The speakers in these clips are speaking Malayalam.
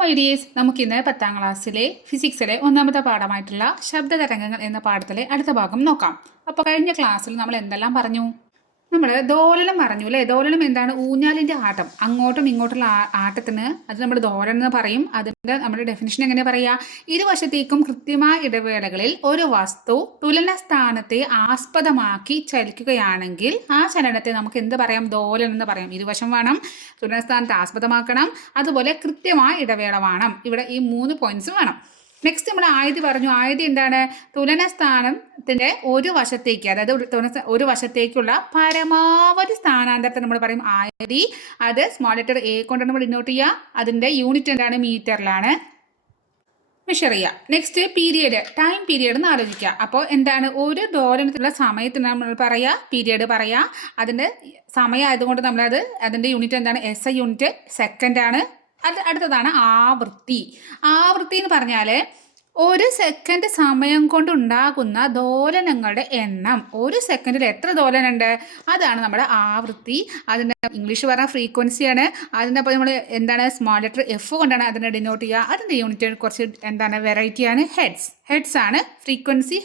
മൈഡിയേഴ്സ് നമുക്കിന്ന് 10ാം ക്ലാസ്സിലെ ഫിസിക്സിലെ ഒന്നാമത്തെ പാഠമായിട്ടുള്ള ശബ്ദതരംഗങ്ങൾ എന്ന പാഠത്തിലെ അടുത്ത ഭാഗം നോക്കാം. അപ്പോൾ കഴിഞ്ഞ ക്ലാസ്സിൽ നമ്മൾ എന്തെല്ലാം പറഞ്ഞു? നമ്മൾ ദോലനം പറഞ്ഞു അല്ലേ? ദോലനം എന്താണ്? ഊഞ്ഞാലിൻ്റെ ആട്ടം, അങ്ങോട്ടും ഇങ്ങോട്ടുള്ള ആട്ടത്തിന് അത് നമ്മൾ ദോലനം എന്ന് പറയും. അതിൻ്റെ നമ്മുടെ ഡെഫിനിഷൻ എങ്ങനെ പറയുക? ഇരുവശത്തേക്കും കൃത്യമായ ഇടവേളകളിൽ ഒരു വസ്തു തുലന സ്ഥാനത്തെ ആസ്പദമാക്കി ചലിക്കുകയാണെങ്കിൽ ആ ചലനത്തെ നമുക്ക് എന്ത് പറയാം? ദോലനം എന്ന് പറയാം. ഇരുവശം വേണം, തുലന സ്ഥാനത്തെ ആസ്പദമാക്കണം, അതുപോലെ കൃത്യമായ ഇടവേള വേണം. ഇവിടെ ഈ 3 പോയിന്റ്സ് വേണം. നെക്സ്റ്റ് നമ്മൾ ആയത് പറഞ്ഞു. ആയത് എന്താണ്? തുലന സ്ഥാനത്തിൻ്റെ ഒരു വശത്തേക്ക്, അതായത് ഒരു വശത്തേക്കുള്ള പരമാവധി സ്ഥാനാന്തരത്തെ നമ്മൾ പറയും ആയതി. അത് സ്മോൾ ലെറ്റർ എ കൊണ്ട് നമ്മൾ ഡിനോട്ട് ചെയ്യുക. അതിൻ്റെ യൂണിറ്റ് എന്താണ്? മീറ്ററിലാണ് മെഷർ ചെയ്യുക. നെക്സ്റ്റ് പീരിയഡ്, ടൈം പീരിയഡ് എന്ന് ആലോചിക്കുക. അപ്പോൾ എന്താണ്? ഒരു ദോലനത്തിലുള്ള സമയത്തിന് നമ്മൾ പറയുക പീരിയഡ് പറയുക. അതിൻ്റെ സമയം ആയതുകൊണ്ട് നമ്മളത് അതിൻ്റെ യൂണിറ്റ് എന്താണ്? SI യൂണിറ്റ് സെക്കൻഡാണ്. അടുത്തതാണ് ആവൃത്തി. ആവൃത്തി എന്ന് പറഞ്ഞാൽ ഒരു സെക്കൻഡ് സമയം കൊണ്ടുണ്ടാകുന്ന ദോലനങ്ങളുടെ എണ്ണം. ഒരു സെക്കൻഡിൽ എത്ര ദോലനുണ്ട്? അതാണ് നമ്മുടെ ആവൃത്തി. അതിൻ്റെ ഇംഗ്ലീഷ് പറഞ്ഞാൽ ഫ്രീക്വൻസിയാണ്. അതിൻ്റെ അപ്പോൾ നമ്മൾ എന്താണ്? സ്മോൾ ലെറ്റർ F കൊണ്ടാണ് അതിനെ ഡിനോട്ട് ചെയ്യുക. അതിൻ്റെ യൂണിറ്റ് കുറച്ച് എന്താണ്? വെറൈറ്റിയാണ്. ഹെഡ്സ് ആണ്. ഫ്രീക്വൻസി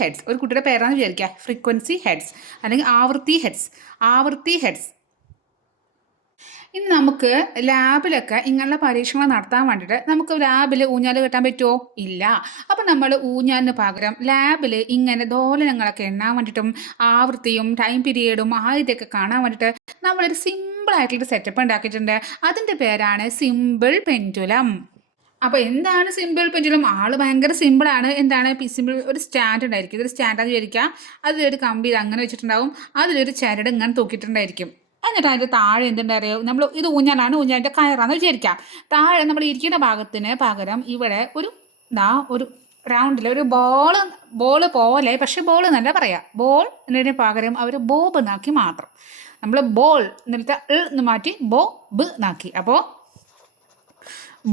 ഹെഡ്സ് ഒരു കുട്ടിയുടെ പേരാണെന്ന് വിചാരിക്കുക. ഫ്രീക്വൻസി ഹെഡ്സ് അല്ലെങ്കിൽ ആവൃത്തി ഹെഡ്സ്. ഇനി നമുക്ക് ലാബിലൊക്കെ ഇങ്ങനെയുള്ള പരീക്ഷണങ്ങൾ നടത്താൻ വേണ്ടിയിട്ട് നമുക്ക് ലാബിൽ ഊഞ്ഞാൽ കെട്ടാൻ പറ്റുമോ? ഇല്ല. അപ്പം നമ്മൾ ഊഞ്ഞാലിന് പകരം ലാബിൽ ഇങ്ങനെ ദോലനങ്ങളൊക്കെ എണ്ണാൻ വേണ്ടിയിട്ടും ആവൃത്തിയും ടൈം പീരിയഡും ആദ്യമൊക്കെ കാണാൻ വേണ്ടിയിട്ട് നമ്മളൊരു സിമ്പിളായിട്ടുള്ളൊരു സെറ്റപ്പ് ഉണ്ടാക്കിയിട്ടുണ്ട്. അതിൻ്റെ പേരാണ് സിമ്പിൾ പെൻഡുലം. അപ്പോൾ എന്താണ് സിമ്പിൾ പെൻഡുലം? ഭയങ്കര സിമ്പിളാണ്. എന്താണ് സിമ്പിൾ? ഒരു സ്റ്റാൻഡ് ഉണ്ടായിരിക്കും. ഇതൊരു സ്റ്റാൻഡാന്ന് വിചാരിക്കുക. അതിലൊരു കമ്പി അങ്ങനെ വെച്ചിട്ടുണ്ടാവും. അതിലൊരു ചരട് ഇങ്ങനെ തൂക്കിയിട്ടുണ്ടായിരിക്കും. എന്നിട്ട് അതിൻ്റെ താഴെ എന്തുണ്ടറിയോ? നമ്മൾ ഇത് ഊഞ്ഞാലിൻ്റെ കയറാന്ന് വിചാരിക്കാം. താഴെ നമ്മൾ ഇരിക്കുന്ന ഭാഗത്തിന് പകരം ഇവിടെ ഒരു റൗണ്ടിൽ ഒരു ബോൾ പോലെ, പക്ഷെ ബോൾ എന്നല്ല പറയാം. ബോൾ എന്നതിന് പകരം അവർ ബോബ് എന്നാക്കി മാത്രം. നമ്മൾ ബോൾ എന്നിട്ട് എന്ന് മാറ്റി ബോബ് എന്നാക്കി. അപ്പോൾ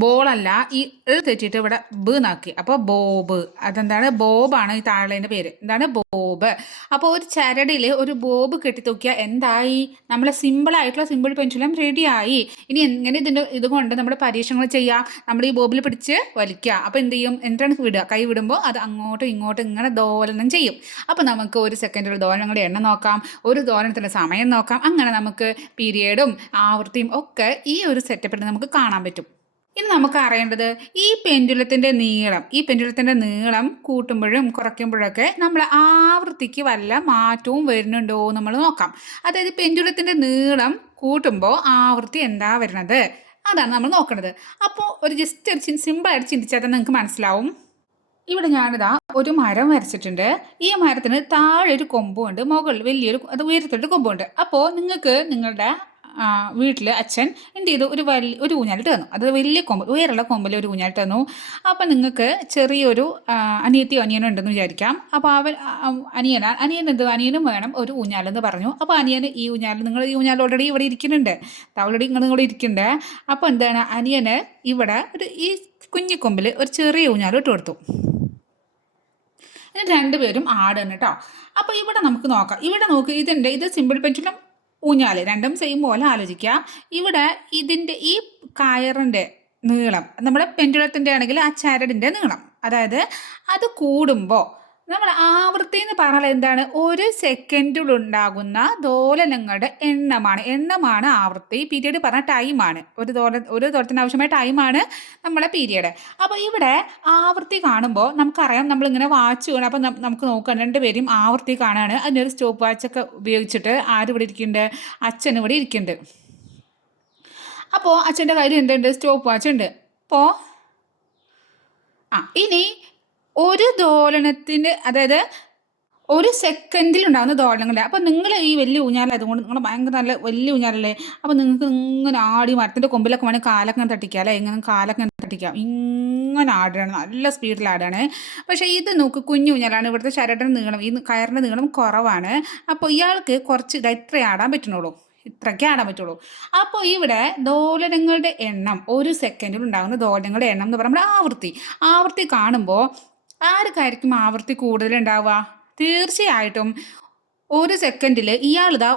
ബോളല്ല, ഈ തെറ്റിയിട്ട് ഇവിടെ ബ് നാക്കി. അപ്പോൾ ബോബ്. അതെന്താണ്? ബോബാണ് ഈ താഴേൻ്റെ പേര്. എന്താണ്? ബോബ്. അപ്പോൾ ഒരു ചരടിൽ ഒരു ബോബ് കെട്ടിത്തൂക്കിയാൽ എന്തായി? നമ്മളെ സിമ്പിളായിട്ടുള്ള സിമ്പിൾ പെൻഡുലം റെഡിയായി. ഇനി എങ്ങനെ ഇതുകൊണ്ട് നമ്മൾ പരീക്ഷണങ്ങൾ ചെയ്യാം? നമ്മൾ ഈ ബോബിൽ പിടിച്ച് വലിക്കുക. അപ്പോൾ എന്ത് ചെയ്യും? എന്താണ് വിടുക? കൈ വിടുമ്പോൾ അത് അങ്ങോട്ടും ഇങ്ങോട്ടും ഇങ്ങനെ ദോലനം ചെയ്യും. അപ്പോൾ നമുക്ക് ഒരു സെക്കൻഡിൽ ദോലനങ്ങളുടെ എണ്ണം നോക്കാം, ഒരു ദോലനത്തിൻ്റെ സമയം നോക്കാം. അങ്ങനെ നമുക്ക് പീരിയഡും ആവൃത്തിയും ഒക്കെ ഈ ഒരു സെറ്റപ്പിൽ നമുക്ക് കാണാൻ പറ്റും. ഇനി നമുക്ക് അറിയേണ്ടത് ഈ പെൻഡുലത്തിൻ്റെ നീളം കൂട്ടുമ്പോഴും കുറയ്ക്കുമ്പോഴൊക്കെ നമ്മൾ ആവൃത്തിക്ക് വല്ല മാറ്റവും വരുന്നുണ്ടോ നമ്മൾ നോക്കാം. അതായത് പെൻഡുലത്തിൻ്റെ നീളം കൂട്ടുമ്പോൾ ആവൃത്തി എന്താ വരുന്നത്? അതാണ് നമ്മൾ നോക്കേണ്ടത്. അപ്പോൾ ഒരു സിമ്പിളായിട്ട് ചിന്തിച്ചാൽ തന്നെ നിങ്ങൾക്ക് മനസ്സിലാവും. ഇവിടെ ഞാനിതാ ഒരു മരം വരച്ചിട്ടുണ്ട്. ഈ മരത്തിന് താഴെ ഒരു കൊമ്പുണ്ട്, മുകളിൽ അത് ഉയരത്തിലൊരു കൊമ്പുണ്ട്. അപ്പോൾ നിങ്ങൾക്ക് നിങ്ങളുടെ വീട്ടിൽ അച്ഛൻ എന്ത് ചെയ്തു? ഒരു ഊഞ്ഞാലിട്ട് തന്നു. അത് വലിയ ഉയരമുള്ള കൊമ്പിൽ ഒരു ഊഞ്ഞാലിട്ട് തന്നു. അപ്പം നിങ്ങൾക്ക് ചെറിയൊരു അനിയനും ഉണ്ടെന്ന് വിചാരിക്കാം. അപ്പോൾ അനിയനും വേണം ഒരു ഊഞ്ഞാലെന്ന് പറഞ്ഞു. അപ്പോൾ അനിയന് ഈ ഊഞ്ഞാൽ ഓൾറെഡി ഇവിടെ ഇരിക്കുന്നുണ്ട്. നിങ്ങൾ ഇരിക്കുന്നുണ്ട്. അപ്പോൾ എന്താണ്? അനിയന് ഇവിടെ ഈ കുഞ്ഞിക്കൊമ്പിൽ ഒരു ചെറിയ ഊഞ്ഞാൽ ഇട്ട് കൊടുത്തു. എന്നിട്ട് രണ്ടുപേരും ആടുന്നു കേട്ടോ. അപ്പോൾ ഇവിടെ നമുക്ക് നോക്കാം. ഇവിടെ നോക്ക്, ഇത് സിമ്പിൾ പെൻഡുലം ഊഞ്ഞാൽ രണ്ടും സെയിം പോലെ ആലോചിക്കാം. ഇവിടെ ഇതിൻ്റെ ഈ കയറിൻ്റെ നീളം, നമ്മുടെ പെൻഡുലത്തിൻ്റെ ആണെങ്കിൽ ആ ചരടിൻ്റെ നീളം, അതായത് അത് കൂടുമ്പോൾ നമ്മൾ ആവൃത്തി എന്ന് പറഞ്ഞാൽ എന്താണ്? ഒരു സെക്കൻഡിലുണ്ടാകുന്ന ദോലനങ്ങളുടെ എണ്ണമാണ് ആവൃത്തി. പീരിയഡ് പറഞ്ഞാൽ ടൈമാണ്. ഒരു ദോലത്തിന് ആവശ്യമായ ടൈമാണ് നമ്മളെ പീരിയഡ്. അപ്പോൾ ഇവിടെ ആവൃത്തി കാണുമ്പോൾ നമുക്കറിയാം, നമ്മളിങ്ങനെ വാച്ച് കാണും. അപ്പോൾ നമുക്ക് നോക്കാം, രണ്ടുപേരും ആവൃത്തി കാണുകയാണ്. അതിനൊരു സ്റ്റോപ്പ് വാച്ചൊക്കെ ഉപയോഗിച്ചിട്ട് ഇവിടെ ഇരിക്കുന്നുണ്ട്? അച്ഛൻ ഇവിടെ ഇരിക്കുന്നുണ്ട്. അപ്പോൾ അച്ഛൻ്റെ കയ്യിൽ എന്തുണ്ട്? സ്റ്റോപ്പ് വാച്ച് ഉണ്ട്. അപ്പോൾ ഇനി ഒരു ദോലനത്തിന്, അതായത് ഒരു സെക്കൻഡിൽ ഉണ്ടാകുന്ന ദോലനങ്ങൾ. അപ്പോൾ നിങ്ങൾ ഈ വലിയ ഊഞ്ഞാല അതുകൊണ്ട് നിങ്ങൾ ഭയങ്കര നല്ല വലിയ ഊഞ്ഞാലല്ലേ. അപ്പോൾ നിങ്ങൾക്ക് ഇങ്ങനെ ആടി മരത്തിൻ്റെ കൊമ്പിലൊക്കെ വേണമെങ്കിൽ കാലൊക്കെ തട്ടിക്കുക അല്ലേ? കാലൊക്കെ തട്ടിക്കാം. ഇങ്ങനെ ആടുകയാണ്, നല്ല സ്പീഡിൽ ആടുകയാണ്. പക്ഷേ ഇത് നോക്ക്, കുഞ്ഞു ഊഞ്ഞാലാണ്. ഇവിടുത്തെ ചരടിൻ്റെ നീളം, ഈ കയറിൻ്റെ നീളം കുറവാണ്. അപ്പോൾ ഇയാൾക്ക് കുറച്ച് ഇത്രേ ആടാൻ പറ്റുന്നുള്ളൂ. അപ്പോൾ ഇവിടെ ദോലനങ്ങളുടെ എണ്ണം, ഒരു സെക്കൻഡിൽ ഉണ്ടാകുന്ന ദോലനങ്ങളുടെ എണ്ണം എന്ന് പറയുമ്പോൾ ആവൃത്തി കാണുമ്പോൾ ആർക്കായിരിക്കും ആവൃത്തി കൂടുതലുണ്ടാവുക? തീർച്ചയായിട്ടും ഒരു സെക്കൻഡിൽ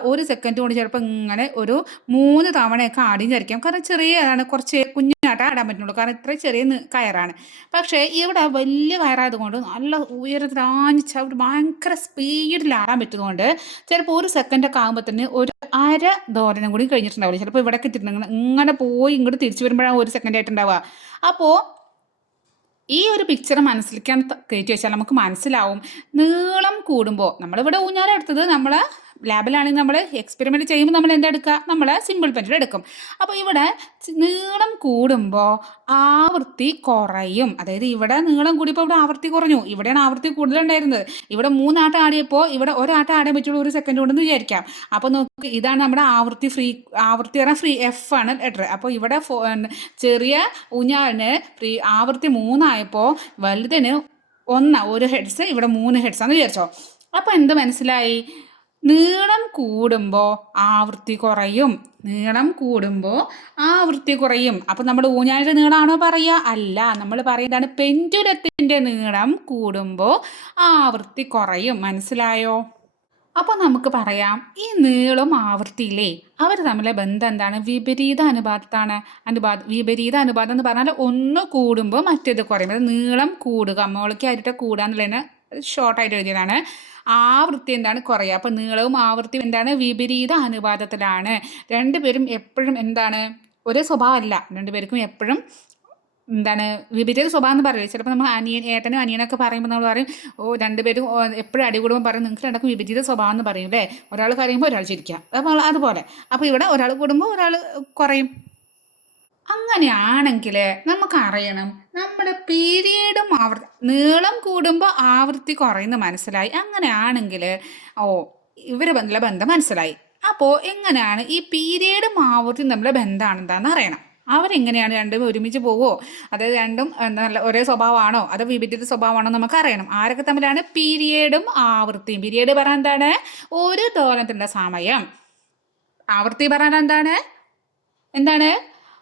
ഒരു സെക്കൻഡ് കൊണ്ട് ചിലപ്പോൾ ഇങ്ങനെ ഒരു 3 തവണയൊക്കെ ആടിയും ചരിക്കാം. കാരണം ചെറിയതാണ്, കുറച്ച് കുഞ്ഞു ആട്ടേ ആടാൻ പറ്റുള്ളൂ, കാരണം ഇത്ര ചെറിയ കയറാണ്. പക്ഷേ ഇവിടെ വലിയ കയറായതുകൊണ്ട് നല്ല ഉയരത്തിൽ ആഞ്ഞിച്ച് ഭയങ്കര സ്പീഡിൽ ആടാൻ പറ്റുന്നതുകൊണ്ട് ചിലപ്പോൾ ഒരു സെക്കൻഡൊക്കെ ആകുമ്പോൾ തന്നെ ഒരു അര ദോലനം കൂടി കഴിഞ്ഞിട്ടുണ്ടാവില്ല. ചിലപ്പോൾ ഇവിടെ എത്തിയിട്ടുണ്ടെങ്കിൽ ഇങ്ങനെ പോയി ഇങ്ങോട്ട് തിരിച്ചു വരുമ്പോഴാണ് ഒരു സെക്കൻഡ് ആയിട്ടുണ്ടാവുക. അപ്പോൾ ഈ ഒരു പിക്ചർ മനസ്സിലേക്കാണ് കയറ്റി വെച്ചാൽ നമുക്ക് മനസ്സിലാവും നീളം കൂടുമ്പോൾ. നമ്മളിവിടെ ഊഞ്ഞാലെടുത്തത് നമ്മൾ ലാബിലാണെങ്കിൽ നമ്മൾ എക്സ്പെരിമെൻറ്റ് ചെയ്യുമ്പോൾ നമ്മൾ എന്താ എടുക്കുക, നമ്മൾ സിമ്പിൾ പെൻസിൽ എടുക്കും. അപ്പോൾ ഇവിടെ നീളം കൂടുമ്പോൾ ആവൃത്തി കുറയും. അതായത് ഇവിടെ നീളം കൂടിയപ്പോൾ ഇവിടെ ആവൃത്തി കുറഞ്ഞു, ഇവിടെയാണ് ആവൃത്തി കൂടുതലുണ്ടായിരുന്നത്. ഇവിടെ 3 ആട്ടം ആടിയപ്പോൾ ഇവിടെ ഒരാട്ടം ആടാൻ പറ്റുള്ളൂ ഒരു സെക്കൻഡ് കൊണ്ടെന്ന് വിചാരിക്കാം. അപ്പോൾ നോക്ക്, ഇതാണ് നമ്മുടെ ആവൃത്തി പറഞ്ഞാൽ ഫ്രീ എഫ് ആണ് ലെറ്റർ. അപ്പോൾ ഇവിടെ ചെറിയ ഊഞ്ഞാലിന് ആവൃത്തി 3 ആയപ്പോൾ വലുതിന് 1 ഹെഡ്സ്, ഇവിടെ 3 ഹെഡ്സ് ആണെന്ന് വിചാരിച്ചോ. അപ്പോൾ എന്ത് മനസ്സിലായി? നീളം കൂടുമ്പോൾ ആവൃത്തി കുറയും, നീളം കൂടുമ്പോൾ ആവൃത്തി കുറയും. അപ്പോൾ നമ്മുടെ ഊഞ്ഞാലിൻ്റെ നീളമാണോ പറയുക? അല്ല, നമ്മൾ പറയുന്നതാണ് പെൻഡുലത്തിൻ്റെ നീളം കൂടുമ്പോൾ ആവൃത്തി കുറയും. മനസ്സിലായോ? അപ്പോൾ നമുക്ക് പറയാം, ഈ നീളം ആവൃത്തിയില്ലേ അവർ തമ്മിലെ ബന്ധം എന്താണ്? വിപരീത അനുപാതത്താണ്. വിപരീത അനുപാതം എന്ന് പറഞ്ഞാൽ ഒന്ന് കൂടുമ്പോൾ മറ്റേത് കുറയും. അത് നീളം കൂടുക, മോളിക്കായിട്ട് കൂടാന്നുള്ളതിന് ഷോർട്ടായിട്ട് എഴുതിയതാണ്. ആവൃത്തി എന്താണ്? കുറയുക. അപ്പോൾ നീളവും ആവൃത്തിയും എന്താണ്? വിപരീത അനുപാതത്തിലാണ്. രണ്ടുപേരും എപ്പോഴും എന്താണ്? ഒരേ സ്വഭാവമല്ല, രണ്ടുപേർക്കും എപ്പോഴും എന്താണ്? വിപരീത സ്വഭാവം എന്ന് പറയില്ല. ചിലപ്പോൾ നമ്മൾ ഏട്ടനും അനിയനൊക്കെ പറയുമ്പോൾ നമ്മൾ പറയും, രണ്ടുപേരും എപ്പോഴും അടികൂടുമ്പോൾ പറയും നിങ്ങൾക്ക് രണ്ടൊക്കെ വിപരീത സ്വഭാവം എന്ന് പറയും അല്ലേ. ഒരാൾ കരയുമ്പോൾ ഒരാൾ ചിരിക്കുക, അപ്പോൾ അതുപോലെ. അപ്പോൾ ഇവിടെ ഒരാൾ കൂടുമ്പോൾ ഒരാൾ കുറയും. അങ്ങനെയാണെങ്കിൽ നമുക്കറിയണം നമ്മുടെ പീരീഡും നീളം കൂടുമ്പോൾ ആവൃത്തി കുറയുന്ന മനസ്സിലായി. അങ്ങനെയാണെങ്കിൽ ഇവർ തമ്മിലുള്ള ബന്ധം മനസ്സിലായി. അപ്പോൾ എങ്ങനെയാണ് ഈ പീരീഡും ആവൃത്തിയും തമ്മിലുള്ള ബന്ധമാണ് എന്താണെന്ന് അറിയണം. അവരെങ്ങനെയാണ് രണ്ടും ഒരുമിച്ച് പോവുമോ, അതായത് രണ്ടും നല്ല ഒരേ സ്വഭാവമാണോ അതോ വിപരീത സ്വഭാവമാണോ നമുക്കറിയണം. ആരൊക്കെ തമ്മിലാണ്? പീരിയഡും ആവൃത്തിയും. പീരിയഡ് പറഞ്ഞാൽ എന്താണ്? ഒരു ദോലനത്തിൻ്റെ സമയം. ആവൃത്തി പറഞ്ഞാൽ എന്താണ്?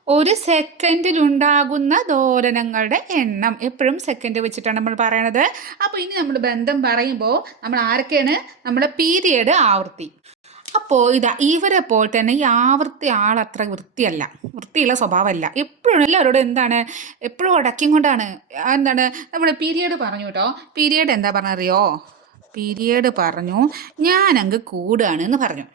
ഒരു സെക്കൻഡിലുണ്ടാകുന്ന ദോലനങ്ങളുടെ എണ്ണം. എപ്പോഴും സെക്കൻഡ് വെച്ചിട്ടാണ് നമ്മൾ പറയണത്. അപ്പോൾ ഇനി നമ്മൾ ബന്ധം പറയുമ്പോൾ നമ്മൾ ആരൊക്കെയാണ്? നമ്മുടെ പീരിയഡ്, ആവൃത്തി. അപ്പോൾ ഇവരെ പോലെ തന്നെ ഈ ആവൃത്തി ആളത്ര വൃത്തിയുള്ള സ്വഭാവമല്ല. എപ്പോഴും എല്ലാവരോടും എന്താണ്? എപ്പോഴും ഉടക്കിയും കൊണ്ടാണ്. നമ്മുടെ പീരിയഡ് പറഞ്ഞു കേട്ടോ. പീരിയഡ് എന്താ പറഞ്ഞറിയോ? പീരിയഡ് പറഞ്ഞു ഞാനങ്ങ് കൂടുകയാണ് എന്ന് പറഞ്ഞു.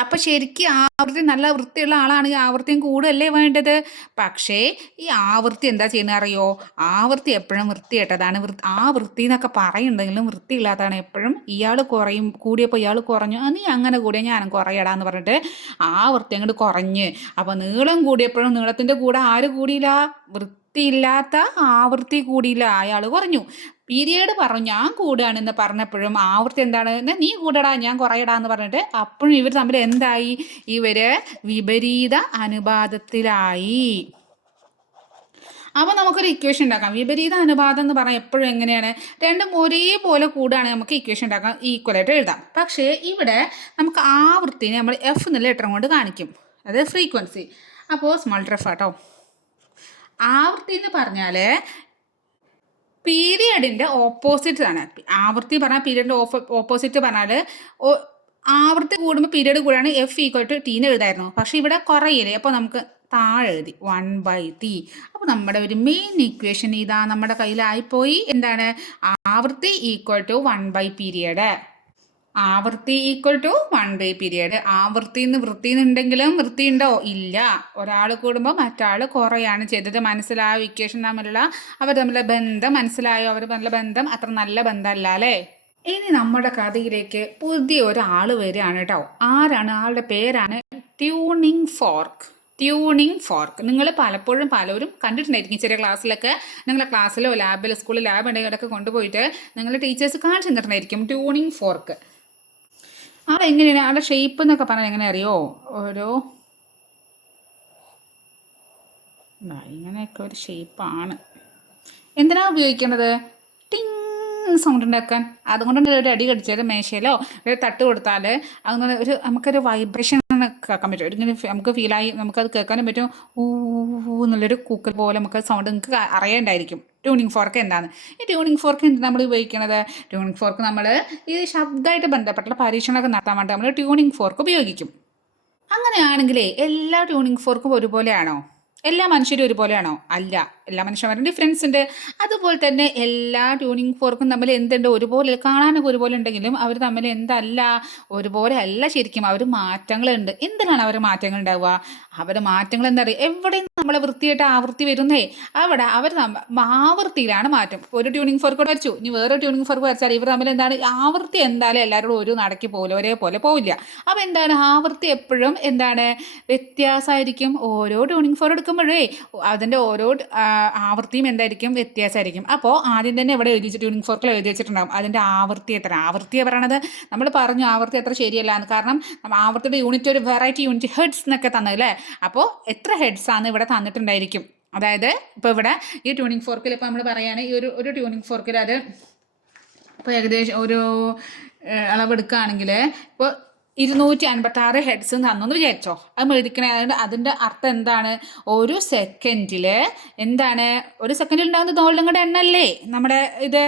അപ്പം ശരിക്കും ആവൃത്തി നല്ല വൃത്തിയുള്ള ആളാണെങ്കിൽ ആവൃത്തിയും കൂടുകയല്ലേ വേണ്ടത്. പക്ഷേ ഈ ആവൃത്തി എന്താ ചെയ്യുന്നത് അറിയോ? ആവൃത്തി എപ്പോഴും വൃത്തികെട്ടതാണ്. ആ വൃത്തി എന്നൊക്കെ പറയുന്നുണ്ടെങ്കിലും വൃത്തിയില്ലാത്തതാണ് എപ്പോഴും. ഇയാൾ കൂടിയപ്പോൾ ഇയാൾ കുറഞ്ഞു, നീ അങ്ങനെ കൂടിയ ഞാനും കുറയടാന്ന് പറഞ്ഞിട്ട് ആവൃത്തി അങ്ങോട്ട് കുറഞ്ഞ്. അപ്പോൾ നീളം കൂടിയപ്പോഴും നീളത്തിൻ്റെ കൂടെ ആര് കൂടിയില്ല? വൃത്തിയില്ലാത്ത ആവൃത്തി കൂടിയില്ല, അയാൾ കുറഞ്ഞു. പീരിയഡ് പറഞ്ഞു ഞാൻ കൂടുകയാണെന്ന് പറഞ്ഞപ്പോഴും ആവൃത്തി എന്താണ്? നീ കൂടടാ ഞാൻ കുറയടാന്ന് പറഞ്ഞിട്ട് അപ്പോഴും ഇവർ തമ്മിൽ എന്തായി? ഇവർ വിപരീത അനുപാതത്തിലായി. അപ്പോൾ നമുക്കൊരു ഇക്വേഷൻ ഉണ്ടാക്കാം. വിപരീത അനുപാതം എന്ന് പറഞ്ഞാൽ എപ്പോഴും എങ്ങനെയാണ്? രണ്ടും ഒരേപോലെ കൂടുകയാണെങ്കിൽ നമുക്ക് ഇക്വേഷൻ ഉണ്ടാക്കാം, ഈക്വലായിട്ട് എഴുതാം. പക്ഷേ ഇവിടെ നമുക്ക് ആവൃത്തിനെ നമ്മൾ എഫ് എന്നുള്ള ലെറ്റർ കൊണ്ട് കാണിക്കും, അത് ഫ്രീക്വൻസി. അപ്പോൾ സ്മോൾ എഫ് ആട്ടോ. ആവൃത്തി എന്ന് പറഞ്ഞാൽ പീരിയഡിൻ്റെ ഓപ്പോസിറ്റ് ആണ്. ആവൃത്തി പറഞ്ഞാൽ പീരിയഡിൻ്റെ ഓപ്പോസിറ്റ് പറഞ്ഞാൽ ആവൃത്തി കൂടുമ്പോൾ പീരിയഡ് കൂടാണ് എഫ് = T എഴുതായിരുന്നു. പക്ഷേ ഇവിടെ കുറയില്ലേ, അപ്പോൾ നമുക്ക് താഴെ എഴുതി 1/T. അപ്പോൾ നമ്മുടെ ഒരു മെയിൻ ഇക്വേഷൻ ഇതാ നമ്മുടെ കയ്യിലായിപ്പോയി. എന്താണ്? ആവൃത്തി = 1/പീരിയഡ്. ആവൃത്തി = 1/പീരിയഡ്. വൃത്തിന്നുണ്ടെങ്കിലും വൃത്തി ഉണ്ടോ? ഇല്ല. ഒരാൾ കൂടുമ്പോൾ മറ്റാൾ കുറയാണ് ചെയ്തത്. മനസ്സിലായോ? ഇക്വേഷൻ അവർ തമ്മിലുള്ള ബന്ധം മനസ്സിലായോ? അവർ തമ്മിലുള്ള ബന്ധം അത്ര നല്ല ബന്ധമല്ല അല്ലേ. ഇനി നമ്മുടെ കഥയിലേക്ക് പുതിയ ഒരാൾ വരികയാണ് കേട്ടോ. ആരാണ്? ആളുടെ പേരാണ് ട്യൂണിംഗ് ഫോർക്ക്. നിങ്ങൾ പലപ്പോഴും പലരും കണ്ടിട്ടുണ്ടായിരിക്കും. ചെറിയ ക്ലാസ്സിലൊക്കെ നിങ്ങളുടെ ക്ലാസ്സിലോ ലാബിലോ സ്കൂളിൽ ലാബ് ഉണ്ടെങ്കിലൊക്കെ കൊണ്ടുപോയിട്ട് നിങ്ങളുടെ ടീച്ചേഴ്സ് കാണിച്ചു തന്നിട്ടുണ്ടായിരിക്കും ട്യൂണിംഗ് ഫോർക്ക്. അതെങ്ങനെയാണ്? ആളുടെ ഷേപ്പ് എന്നൊക്കെ പറഞ്ഞാൽ എങ്ങനെ അറിയോ? ഇങ്ങനെയൊക്കെ ഒരു ഷേപ്പാണ്. എന്തിനാണ് ഉപയോഗിക്കുന്നത്? ടിങ് സൗണ്ട് ഉണ്ടാക്കാൻ. അതുകൊണ്ടാണ് ഒരു അടി കടിച്ചാൽ മേശയിലോ ഒരു തട്ട് കൊടുത്താൽ അങ്ങനെ നമുക്കൊരു വൈബ്രേഷൻ കേൾക്കാൻ പറ്റും. ഇങ്ങനെ നമുക്ക് ഫീലായി നമുക്കത് കേൾക്കാനും പറ്റും. എന്നുള്ളൊരു കൂക്കൽ പോലെ നമുക്ക് സൗണ്ട് നിങ്ങൾക്ക് അറിയേണ്ടായിരിക്കും. ട്യൂണിംഗ് ഫോർക്ക് എന്താണ്? ഈ ട്യൂണിംഗ് ഫോർക്ക് എന്താണ് നമ്മൾ ഉപയോഗിക്കുന്നത്? ട്യൂണിംഗ് ഫോർക്ക് നമ്മൾ ഈ ശബ്ദമായിട്ട് ബന്ധപ്പെട്ടുള്ള പരീക്ഷണമൊക്കെ നടത്താൻ വേണ്ടി നമ്മൾ ട്യൂണിംഗ് ഫോർക്ക് ഉപയോഗിക്കും. അങ്ങനെയാണെങ്കിലേ എല്ലാ ട്യൂണിംഗ് ഫോർക്കും ഒരുപോലെയാണോ? എല്ലാ മനുഷ്യരും ഒരുപോലെയാണോ? അല്ല. എല്ലാ മനുഷ്യന്മാരും ഡിഫറൻസ് ഉണ്ട്. അതുപോലെ തന്നെ എല്ലാ ട്യൂണിംഗ് ഫോർക്കും തമ്മിൽ എന്തുണ്ട്? ഒരുപോലെ കാണാനൊക്കെ ഒരുപോലെ ഉണ്ടെങ്കിലും അവർ തമ്മിൽ എന്തല്ല, ഒരുപോലെ അല്ല ശരിക്കും. അവർ മാറ്റങ്ങളുണ്ട്. എന്തിനാണ് അവർ മാറ്റങ്ങൾ ഉണ്ടാവുക? അവരുടെ മാറ്റങ്ങൾ എന്താ പറയുക? എവിടെയും നമ്മളെ വൃത്തിയായിട്ട് ആവൃത്തി വരുന്നേ, അവിടെ അവർ ആവൃത്തിയിലാണ് മാറ്റം. ഒരു ട്യൂണിംഗ് ഫോർക്ക് വരച്ചു, ഇനി വേറെ ട്യൂണിംഗ് ഫോർക്ക് വരച്ചാൽ ഇവർ തമ്മിൽ എന്താണ്? ആവൃത്തി എന്തായാലും എല്ലാവരോടും ഒരു നടക്കി പോലും ഒരേപോലെ പോവില്ല. അപ്പോൾ എന്താണ്? ആവൃത്തി എപ്പോഴും എന്താണ്? വ്യത്യാസമായിരിക്കും. ഓരോ ട്യൂണിംഗ് ഫോർ എടുക്കുമ്പോഴേ അതിൻ്റെ ഓരോ ആവൃത്തിയും എന്തായിരിക്കും? വ്യത്യാസമായിരിക്കും. അപ്പോൾ ആദ്യം തന്നെ ഇവിടെ എഴുതി ട്യൂണിംഗ് ഫോർക്കിൽ എഴുതി വെച്ചിട്ടുണ്ടാകും അതിൻ്റെ ആവൃത്തി എത്ര. ആവൃത്തിയാണ് പറയണത്. നമ്മൾ പറഞ്ഞു ആവൃത്തി എത്ര ശരിയല്ല എന്ന്. കാരണം ആവൃത്തിയുടെ യൂണിറ്റ് ഒരു വെറൈറ്റി യൂണിറ്റ് ഹെഡ്സ് എന്നൊക്കെ തന്നതല്ലേ. അപ്പോൾ എത്ര ഹെഡ്സ് ആണ് ഇവിടെ തന്നിട്ടുണ്ടായിരിക്കും. അതായത് ഇപ്പോൾ ഇവിടെ ഈ ട്യൂണിംഗ് ഫോർക്കിൽ ഇപ്പോൾ നമ്മൾ പറയുകയാണ് ഈ ഒരു ട്യൂണിംഗ് ഫോർക്കിൽ അത് ഇപ്പോൾ ഏകദേശം ഒരു അളവെടുക്കുകയാണെങ്കിൽ ഇപ്പോൾ 256 ഹെഡ്സ് തന്നു വിചാരിച്ചോ. അത് മേടിക്കണേ. അതിൻ്റെ അർത്ഥം എന്താണ്? ഒരു സെക്കൻഡിൽ എന്താണ്? ഒരു സെക്കൻഡിൽ ഉണ്ടാകുന്ന ദോലങ്ങളുടെ എണ്ണല്ലേ നമ്മുടെ ഇത്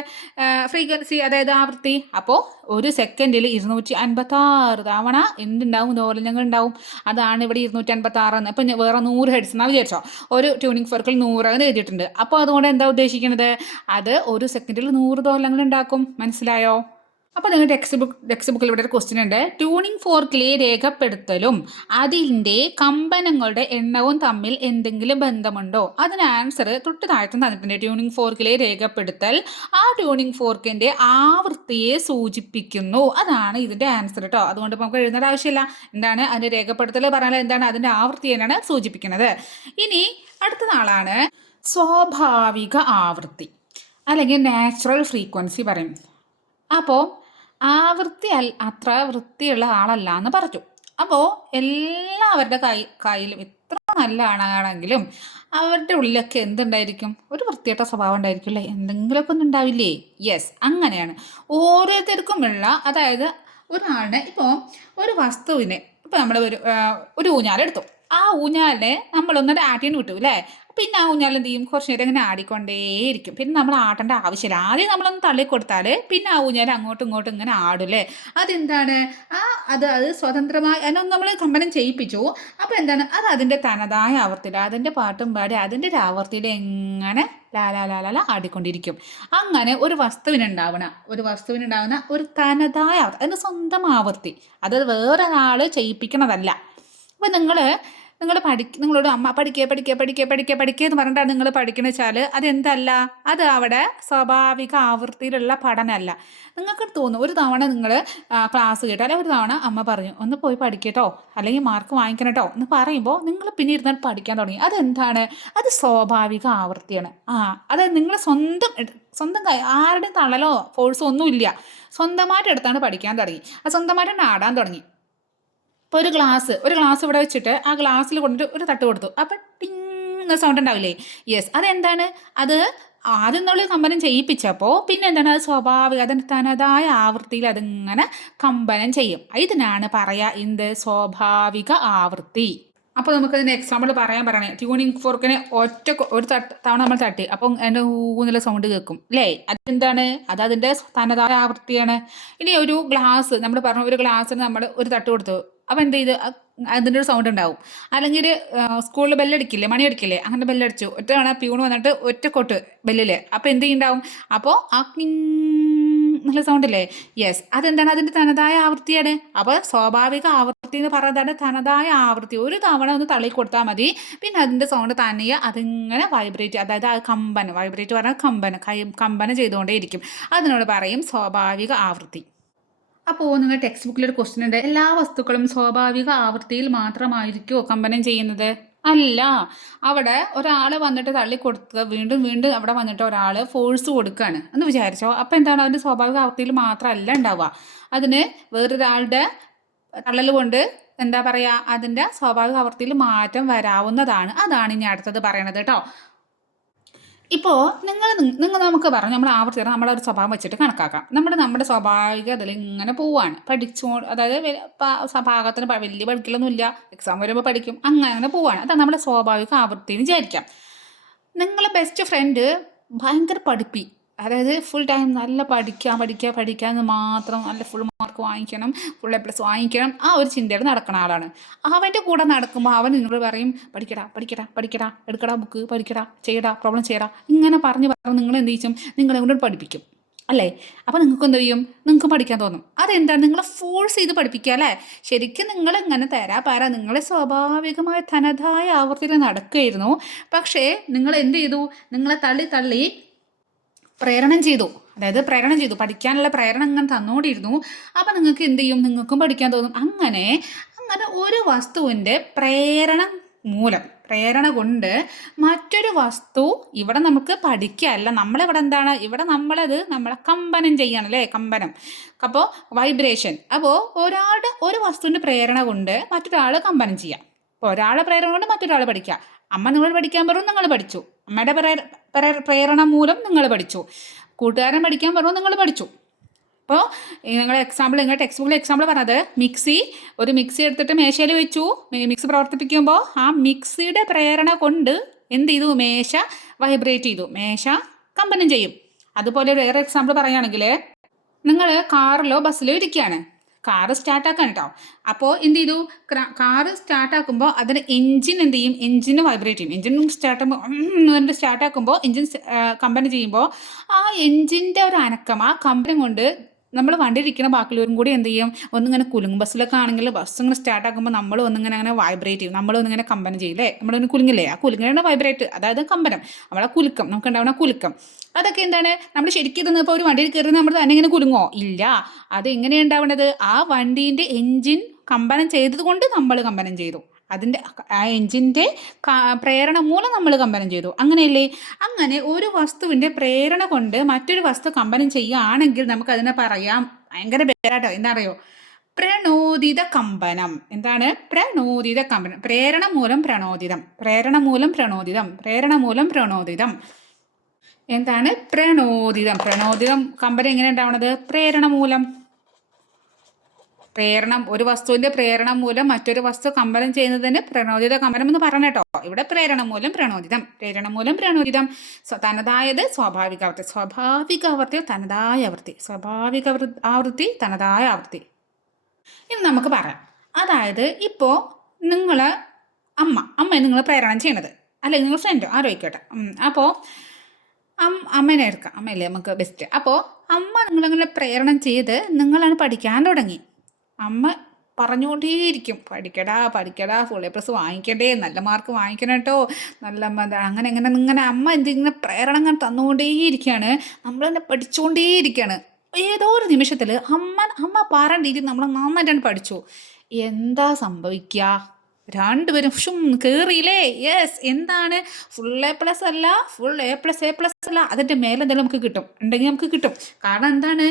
ഫ്രീക്വൻസി, അതായത് ആവൃത്തി. അപ്പോൾ ഒരു സെക്കൻഡിൽ 256 തവണ എന്തുണ്ടാവും? ദോലനങ്ങൾ ഉണ്ടാവും. അതാണ് ഇവിടെ 256 എന്ന്. ഇപ്പം വേറെ 100 ഹെഡ്സ് എന്നാണ് വിചാരിച്ചോ. ഒരു ട്യൂണിംഗ് ഫോർക്കിൽ 100 എന്ന് എഴുതിയിട്ടുണ്ട്. അപ്പോൾ അതുകൊണ്ട് എന്താ ഉദ്ദേശിക്കുന്നത്? അത് ഒരു സെക്കൻഡിൽ 100 ദോലനങ്ങൾ ഉണ്ടാക്കും. മനസ്സിലായോ? അപ്പോൾ നിങ്ങൾ ടെക്സ്റ്റ് ബുക്കിൽ ഇവിടെ ഒരു ക്വസ്റ്റ്യൻ ഉണ്ട്. ട്യൂണിംഗ് ഫോർക്കിലെ രേഖപ്പെടുത്തലും അതിൻ്റെ കമ്പനങ്ങളുടെ എണ്ണവും തമ്മിൽ എന്തെങ്കിലും ബന്ധമുണ്ടോ? അതിന് ആൻസർ തൊട്ട് താഴത്തും തന്നിട്ടുണ്ട്. ട്യൂണിംഗ് ഫോർക്കിലെ രേഖപ്പെടുത്തൽ ആ ട്യൂണിംഗ് ഫോർക്കിൻ്റെ ആവൃത്തിയെ സൂചിപ്പിക്കുന്നു. അതാണ് ഇതിൻ്റെ ആൻസർ കേട്ടോ. അതുകൊണ്ട് നമുക്ക് എഴുതേണ്ട ആവശ്യമില്ല. എന്താണ് അതിൻ്റെ രേഖപ്പെടുത്തൽ പറഞ്ഞാൽ എന്താണ്? അതിൻ്റെ ആവൃത്തി തന്നെയാണ് സൂചിപ്പിക്കുന്നത്. ഇനി അടുത്ത നാളാണ് സ്വാഭാവിക ആവൃത്തി, അല്ലെങ്കിൽ നാച്ചുറൽ ഫ്രീക്വൻസി പറയും. അപ്പോൾ ആവൃത്തി അത്ര വൃത്തിയുള്ള ആളല്ല എന്ന് പറഞ്ഞു. അപ്പോൾ എല്ലാവരുടെ കയ്യിലും എത്ര നല്ല ആളാണെങ്കിലും അവരുടെ ഉള്ളിലൊക്കെ എന്തുണ്ടായിരിക്കും? ഒരു വൃത്തിയായിട്ട സ്വഭാവം ഉണ്ടായിരിക്കും അല്ലേ? എന്തെങ്കിലുമൊക്കെ ഒന്നും ഉണ്ടാവില്ലേ? യെസ്, അങ്ങനെയാണ് ഓരോരുത്തർക്കും ഉള്ള. അതായത് ഒരാളുടെ ഇപ്പോൾ ഒരു വസ്തുവിനെ ഇപ്പോൾ നമ്മൾ ഒരു ഊഞ്ഞാലെടുത്തു. ആ ഊഞ്ഞാലിനെ നമ്മളൊന്നൊരു ആട്ടിന് വിട്ടു അല്ലേ? പിന്നെ ആ ഊഞ്ഞാൽ എന്ത് ചെയ്യും? കുറച്ച് നേരം ഇങ്ങനെ ആടിക്കൊണ്ടേയിരിക്കും. പിന്നെ നമ്മൾ ആട്ടേണ്ട ആവശ്യമില്ല. ആദ്യം നമ്മളൊന്ന് തള്ളിക്കൊടുത്താൽ പിന്നെ ആ ഊഞ്ഞാൽ അങ്ങോട്ടും ഇങ്ങോട്ടും ഇങ്ങനെ ആടൂല്ലേ? അതെന്താണ്? അത് സ്വതന്ത്രമായി അതിനൊന്നും നമ്മൾ കമ്പനം ചെയ്യിപ്പിച്ചു. അപ്പോൾ എന്താണ്? അത് അതിൻ്റെ തനതായ ആവർത്തിയിൽ അതിൻ്റെ പാട്ടും പാടി അതിൻ്റെ ഒരു ആവർത്തിയിൽ എങ്ങനെ ലാലാലാല ആടിക്കൊണ്ടിരിക്കും. അങ്ങനെ ഒരു വസ്തുവിനുണ്ടാവുന്ന ഒരു തനതായ ആവർത്തി, അതിൻ്റെ സ്വന്തം ആവർത്തി. അത് വേറൊരാൾ ചെയ്യിപ്പിക്കണതല്ല. അപ്പോൾ നിങ്ങളോട് അമ്മ പഠിക്കുക എന്ന് പറഞ്ഞിട്ടാണ് നിങ്ങൾ പഠിക്കണമെന്ന് വെച്ചാൽ അതെന്തല്ല? അത് അവിടെ സ്വാഭാവിക ആവൃത്തിയിലുള്ള പഠനമല്ല. നിങ്ങൾക്ക് തോന്നും ഒരു തവണ നിങ്ങൾ ക്ലാസ് കേട്ടോ, അല്ലെങ്കിൽ ഒരു തവണ അമ്മ പറഞ്ഞു ഒന്ന് പോയി പഠിക്കട്ടോ, അല്ലെങ്കിൽ മാർക്ക് വാങ്ങിക്കണം കേട്ടോ എന്ന് പറയുമ്പോൾ നിങ്ങൾ പിന്നെ ഇരുന്നാൽ പഠിക്കാൻ തുടങ്ങി. അതെന്താണ്? അത് സ്വാഭാവിക ആവൃത്തിയാണ്. അതായത് നിങ്ങൾ സ്വന്തം ആരുടെയും തള്ളലോ ഫോഴ്സോ ഒന്നുമില്ല. സ്വന്തമായിട്ട് എടുത്താണ് പഠിക്കാൻ തുടങ്ങി. അത് സ്വന്തമായിട്ട് തന്നെ ആടാൻ തുടങ്ങി. ഇപ്പോൾ ഒരു ഗ്ലാസ് ഇവിടെ വെച്ചിട്ട് ആ ഗ്ലാസ്സിൽ കൊണ്ടിട്ട് ഒരു തട്ട് കൊടുത്തു. അപ്പം ടിങ് എന്ന സൗണ്ട് ഉണ്ടാവില്ലേ? യെസ്, അതെന്താണ്? അത് ആദ്യം നമ്മൾ കമ്പനം ചെയ്യിപ്പിച്ചപ്പോൾ പിന്നെ എന്താണ്? അത് സ്വാഭാവിക അതിൻ്റെ തനതായ ആവൃത്തിയിൽ അതിങ്ങനെ കമ്പനം ചെയ്യും. ഇതിനാണ് പറയുക എന്ത്? സ്വാഭാവിക ആവൃത്തി. അപ്പോൾ നമുക്കതിൻ്റെ എക്സാമ്പിൾ പറയണേ. ട്യൂണിംഗ് ഫോർക്കിനെ ഒരു തവണ നമ്മൾ തട്ടി അപ്പം അതിൻ്റെ ഊന്നുള്ള സൗണ്ട് കേൾക്കും അല്ലേ? അതെന്താണ്? അത് അതിൻ്റെ തനതായ ആവൃത്തിയാണ്. ഇനി ഒരു ഗ്ലാസ് നമ്മൾ പറഞ്ഞു, ഒരു ഗ്ലാസ്സിന് നമ്മൾ ഒരു തട്ട് കൊടുത്തു. അപ്പം എന്ത് ചെയ്ത് അതിൻ്റെ ഒരു സൗണ്ട് ഉണ്ടാവും. അല്ലെങ്കിൽ സ്കൂളിൽ ബെല്ലടിക്കില്ലേ, മണി അടിക്കില്ലേ? അങ്ങനെ ബെല്ലടിച്ചു ഒറ്റ തവണ പ്യൂണ് വന്നിട്ട് ഒറ്റ കൊട്ട് ബെല്ലിൽ. അപ്പോൾ എന്ത് ചെയ്യുന്നുണ്ടാവും? അപ്പോൾ ആ നല്ല സൗണ്ടില്ലേ? യെസ്, അതെന്താണ്? അതിൻ്റെ തനതായ ആവൃത്തിയാണ്. അപ്പോൾ സ്വാഭാവിക ആവൃത്തി എന്ന് പറയുന്നതാണ് തനതായ ആവൃത്തി. ഒരു തവണ ഒന്ന് തള്ളി കൊടുത്താൽ മതി, പിന്നെ അതിൻ്റെ സൗണ്ട് തനിയെ അതിങ്ങനെ വൈബ്രേറ്റ്, അതായത് വൈബ്രേറ്റ് പറഞ്ഞാൽ കമ്പനം ചെയ്തുകൊണ്ടേ ഇരിക്കും. അതിനോട് പറയും സ്വാഭാവിക ആവൃത്തി. അപ്പോൾ നിങ്ങൾ ടെക്സ്റ്റ് ബുക്കിൽ ഒരു ക്വസ്റ്റ്യൻ ഉണ്ട്. എല്ലാ വസ്തുക്കളും സ്വാഭാവിക ആവൃത്തിയിൽ മാത്രമായിരിക്കുമോ കമ്പനം ചെയ്യുന്നത്? അല്ല. അവിടെ ഒരാൾ വന്നിട്ട് തള്ളിക്കൊടുക്കുക, വീണ്ടും വീണ്ടും അവിടെ വന്നിട്ട് ഒരാൾ ഫോഴ്സ് കൊടുക്കുകയാണ് എന്ന് വിചാരിച്ചോ. അപ്പോൾ എന്താണ്? അതിൻ്റെ സ്വാഭാവിക ആവൃത്തിയിൽ മാത്രമല്ല ഉണ്ടാവുക. അതിന് വേറൊരാളുടെ തള്ളൽ കൊണ്ട് എന്താ പറയുക? അതിൻ്റെ സ്വാഭാവിക ആവൃത്തിയിൽ മാറ്റം വരാവുന്നതാണ്. അതാണ് ഇനി അടുത്തത് പറയണത് കേട്ടോ. ഇപ്പോൾ നിങ്ങൾ നമുക്ക് പറഞ്ഞു നമ്മൾ ആവർത്തി നമ്മുടെ ഒരു സ്വഭാവം വെച്ചിട്ട് കണക്കാക്കാം. നമ്മുടെ സ്വാഭാവിക അതിൽ ഇങ്ങനെ പോവാണ് അതായത് ഭാഗത്തിന് വലിയ പഠിക്കലൊന്നുമില്ല, എക്സാം വരുമ്പോൾ പഠിക്കും, അങ്ങനെ പോവാണ്. അതാണ് നമ്മുടെ സ്വാഭാവിക ആവൃത്തി എന്ന് വിചാരിക്കാം. നിങ്ങളെ ബെസ്റ്റ് ഫ്രണ്ട് ഭയങ്കര അതായത് ഫുൾ ടൈം നല്ല പഠിക്കുക എന്ന് മാത്രം, നല്ല ഫുൾ മാർക്ക് വാങ്ങിക്കണം, ഫുൾ എ പ്ലസ് വാങ്ങിക്കണം, ആ ഒരു ചിന്തയോടെ നടക്കുന്ന ആളാണ്. അവൻ്റെ കൂടെ നടക്കുമ്പോൾ അവൻ നിങ്ങളോട് പറയും പഠിക്കടാ, എടുക്കടാ ബുക്ക്, പഠിക്കടാ, ചെയ്യടാ, പ്രോബ്ലം ചെയ്യടാ, ഇങ്ങനെ പറഞ്ഞ് നിങ്ങൾ എന്ത് ചെയ്യും, നിങ്ങളെ കൊണ്ട് പഠിപ്പിക്കും അല്ലേ. അപ്പോൾ നിങ്ങൾക്ക് എന്ത് ചെയ്യും, നിങ്ങൾക്ക് പഠിക്കാൻ തോന്നും. അതെന്താണ്, നിങ്ങളെ ഫോഴ്സ് ചെയ്ത് പഠിപ്പിക്കുക അല്ലേ. ശരിക്കും നിങ്ങൾ ഇങ്ങനെ നിങ്ങളെ സ്വാഭാവികമായ തനതായ ആവർത്തിയിൽ നടക്കുകയായിരുന്നു. പക്ഷേ നിങ്ങൾ എന്ത് ചെയ്തു, നിങ്ങളെ തള്ളി പ്രേരണം ചെയ്തു. അതായത് പ്രേരണം ചെയ്തു, പഠിക്കാനുള്ള പ്രേരണ ഇങ്ങനെ തന്നുകൊണ്ടിരുന്നു. അപ്പം നിങ്ങൾക്ക് എന്ത് ചെയ്യും, നിങ്ങൾക്കും പഠിക്കാൻ തോന്നും. അങ്ങനെ ഒരു വസ്തുവിൻ്റെ പ്രേരണ കൊണ്ട് മറ്റൊരു വസ്തു ഇവിടെ നമുക്ക് പഠിക്കുകയല്ല, നമ്മളിവിടെ എന്താണ്, ഇവിടെ നമ്മളെ കമ്പനം ചെയ്യണല്ലേ, കമ്പനം. അപ്പോൾ വൈബ്രേഷൻ. അപ്പോൾ ഒരു വസ്തുവിൻ്റെ പ്രേരണ കൊണ്ട് മറ്റൊരാൾ കമ്പനം ചെയ്യാം. അപ്പോൾ ഒരാളെ പ്രേരണ കൊണ്ട് മറ്റൊരാൾ പഠിക്കുക. അമ്മ നിങ്ങൾ പഠിക്കാൻ പറഞ്ഞു, നിങ്ങൾ പഠിച്ചു. അമ്മയുടെ പ്രേരണ മൂലം നിങ്ങൾ പഠിച്ചു. കൂട്ടുകാരൻ പഠിക്കാൻ പറഞ്ഞു, നിങ്ങൾ പഠിച്ചു. അപ്പോൾ നിങ്ങളുടെ ടെക്സ്റ്റ് ബുക്കിൽ എക്സാമ്പിൾ പറഞ്ഞത് ഒരു മിക്സി എടുത്തിട്ട് മേശയിൽ വെച്ചു. മിക്സി പ്രവർത്തിപ്പിക്കുമ്പോൾ ആ മിക്സിയുടെ പ്രേരണ കൊണ്ട് എന്ത് ചെയ്തു, മേശ വൈബ്രേറ്റ് ചെയ്തു, മേശ കമ്പനം ചെയ്യും. അതുപോലെ വേറെ എക്സാമ്പിൾ പറയുകയാണെങ്കിൽ, നിങ്ങൾ കാറിലോ ബസ്സിലോ ഇരിക്കുകയാണ്, കാറ് സ്റ്റാർട്ടാക്കാൻ കേട്ടോ. അപ്പോൾ എന്ത് ചെയ്തു, കാറ് സ്റ്റാർട്ടാക്കുമ്പോൾ അതിന് എൻജിൻ എന്ത് ചെയ്യും, എൻജിന് വൈബ്രേറ്റ് ചെയ്യും. എൻജിൻ സ്റ്റാർട്ടാക്കുമ്പോൾ എൻജിൻ കമ്പനി ചെയ്യുമ്പോൾ ആ എൻജിൻ്റെ ഒരു അനക്കം, ആ കമ്പനം കൊണ്ട് നമ്മൾ വണ്ടി ഇരിക്കുന്ന ബാക്കിയുള്ളവരും കൂടി എന്ത് ചെയ്യും, ഒന്നിങ്ങനെ കുലുങ്ങും. ബസ്സിലൊക്കെ ആണെങ്കിൽ ബസ് ഇങ്ങനെ സ്റ്റാർട്ടാക്കുമ്പോൾ നമ്മൾ ഒന്നിങ്ങനെ വൈബ്രേറ്റ് ചെയ്യും, നമ്മളൊന്നിങ്ങനെ കമ്പനം ചെയ്യും അല്ലേ, നമ്മളൊന്ന് കുലുങ്ങില്ലേ, ആ കുലുങ്ങാണ് വൈബ്രേറ്റ്, അതായത് കമ്പനം, നമ്മളെ കുലുക്കം, നമുക്ക് ഉണ്ടാവുന്ന കുലുക്കം. അതൊക്കെ എന്താണ്, നമ്മൾ ശരിക്കും ഇതൊന്നും ഇപ്പോൾ ഒരു വണ്ടിയിൽ കയറി നമ്മൾ തന്നെ ഇങ്ങനെ കുലുങ്ങോ ഇല്ല. അത് എങ്ങനെയാണ് ഉണ്ടാവുന്നത്, ആ വണ്ടീൻ്റെ എൻജിൻ കമ്പനം ചെയ്തത് കൊണ്ട് നമ്മൾ കമ്പനം ചെയ്തു, അതിൻ്റെ ആ എൻജിൻ്റെ പ്രേരണ മൂലം നമ്മൾ കമ്പനം ചെയ്തു, അങ്ങനെയല്ലേ. അങ്ങനെ ഒരു വസ്തുവിൻ്റെ പ്രേരണ കൊണ്ട് മറ്റൊരു വസ്തു കമ്പനം ചെയ്യുകയാണെങ്കിൽ നമുക്കതിനെ പറയാം, ഭയങ്കര പേരാട്ടോ, എന്താ അറിയോ, പ്രണോദിത കമ്പനം. എന്താണ് പ്രണോദിത കമ്പനം? പ്രേരണ മൂലം പ്രണോദിതം. എന്താണ് പ്രണോദിതം കമ്പനം എങ്ങനെ ഉണ്ടാവണത്, പ്രേരണ മൂലം. ഒരു വസ്തുവിന്റെ പ്രേരണ മൂലം മറ്റൊരു വസ്തു കമ്പനം ചെയ്യുന്നതിന് പ്രണോദിത കമ്പനം എന്ന് പറഞ്ഞേട്ടോ. ഇവിടെ പ്രേരണ മൂലം പ്രണോദിതം. തനതായത് സ്വാഭാവിക ആവൃത്തി. ഇനി നമുക്ക് പറയാം. അതായത് ഇപ്പോൾ നിങ്ങളെ അമ്മയെ നിങ്ങൾ പ്രേരണം ചെയ്യണത്, അല്ലെങ്കിൽ നിങ്ങൾ ഫ്രണ്ടോ ആരോഗ്യട്ടെ. അപ്പോൾ അമ്മേനെ എടുക്കാം, അമ്മയല്ലേ നമുക്ക് ബെസ്റ്റ്. അപ്പോൾ അമ്മ നിങ്ങളങ്ങനെ പ്രേരണം ചെയ്ത് നിങ്ങളാണ് പഠിക്കാൻ തുടങ്ങി. അമ്മ പറഞ്ഞുകൊണ്ടേയിരിക്കും, പഠിക്കടാ, ഫുൾ എ പ്ലസ് വാങ്ങിക്കണ്ടേ, നല്ല മാർക്ക് വാങ്ങിക്കണം കേട്ടോ, അങ്ങനെ അമ്മ എന്തിങ്ങനെ പ്രേരണ അങ്ങനെ തന്നുകൊണ്ടേയിരിക്കുകയാണ്, നമ്മളെന്നെ പഠിച്ചുകൊണ്ടേയിരിക്കുകയാണ്. ഏതോ ഒരു നിമിഷത്തിൽ അമ്മ പറഞ്ഞ രീതി നമ്മൾ നന്നായിട്ടാണ് പഠിച്ചു. എന്താ സംഭവിക്കുക, രണ്ടുപേരും കയറിയില്ലേ, യെസ്. എന്താണ്, ഫുൾ എ പ്ലസ് അല്ല, അതിൻ്റെ മേലെ എന്തെങ്കിലും നമുക്ക് കിട്ടും. കാരണം എന്താണ്,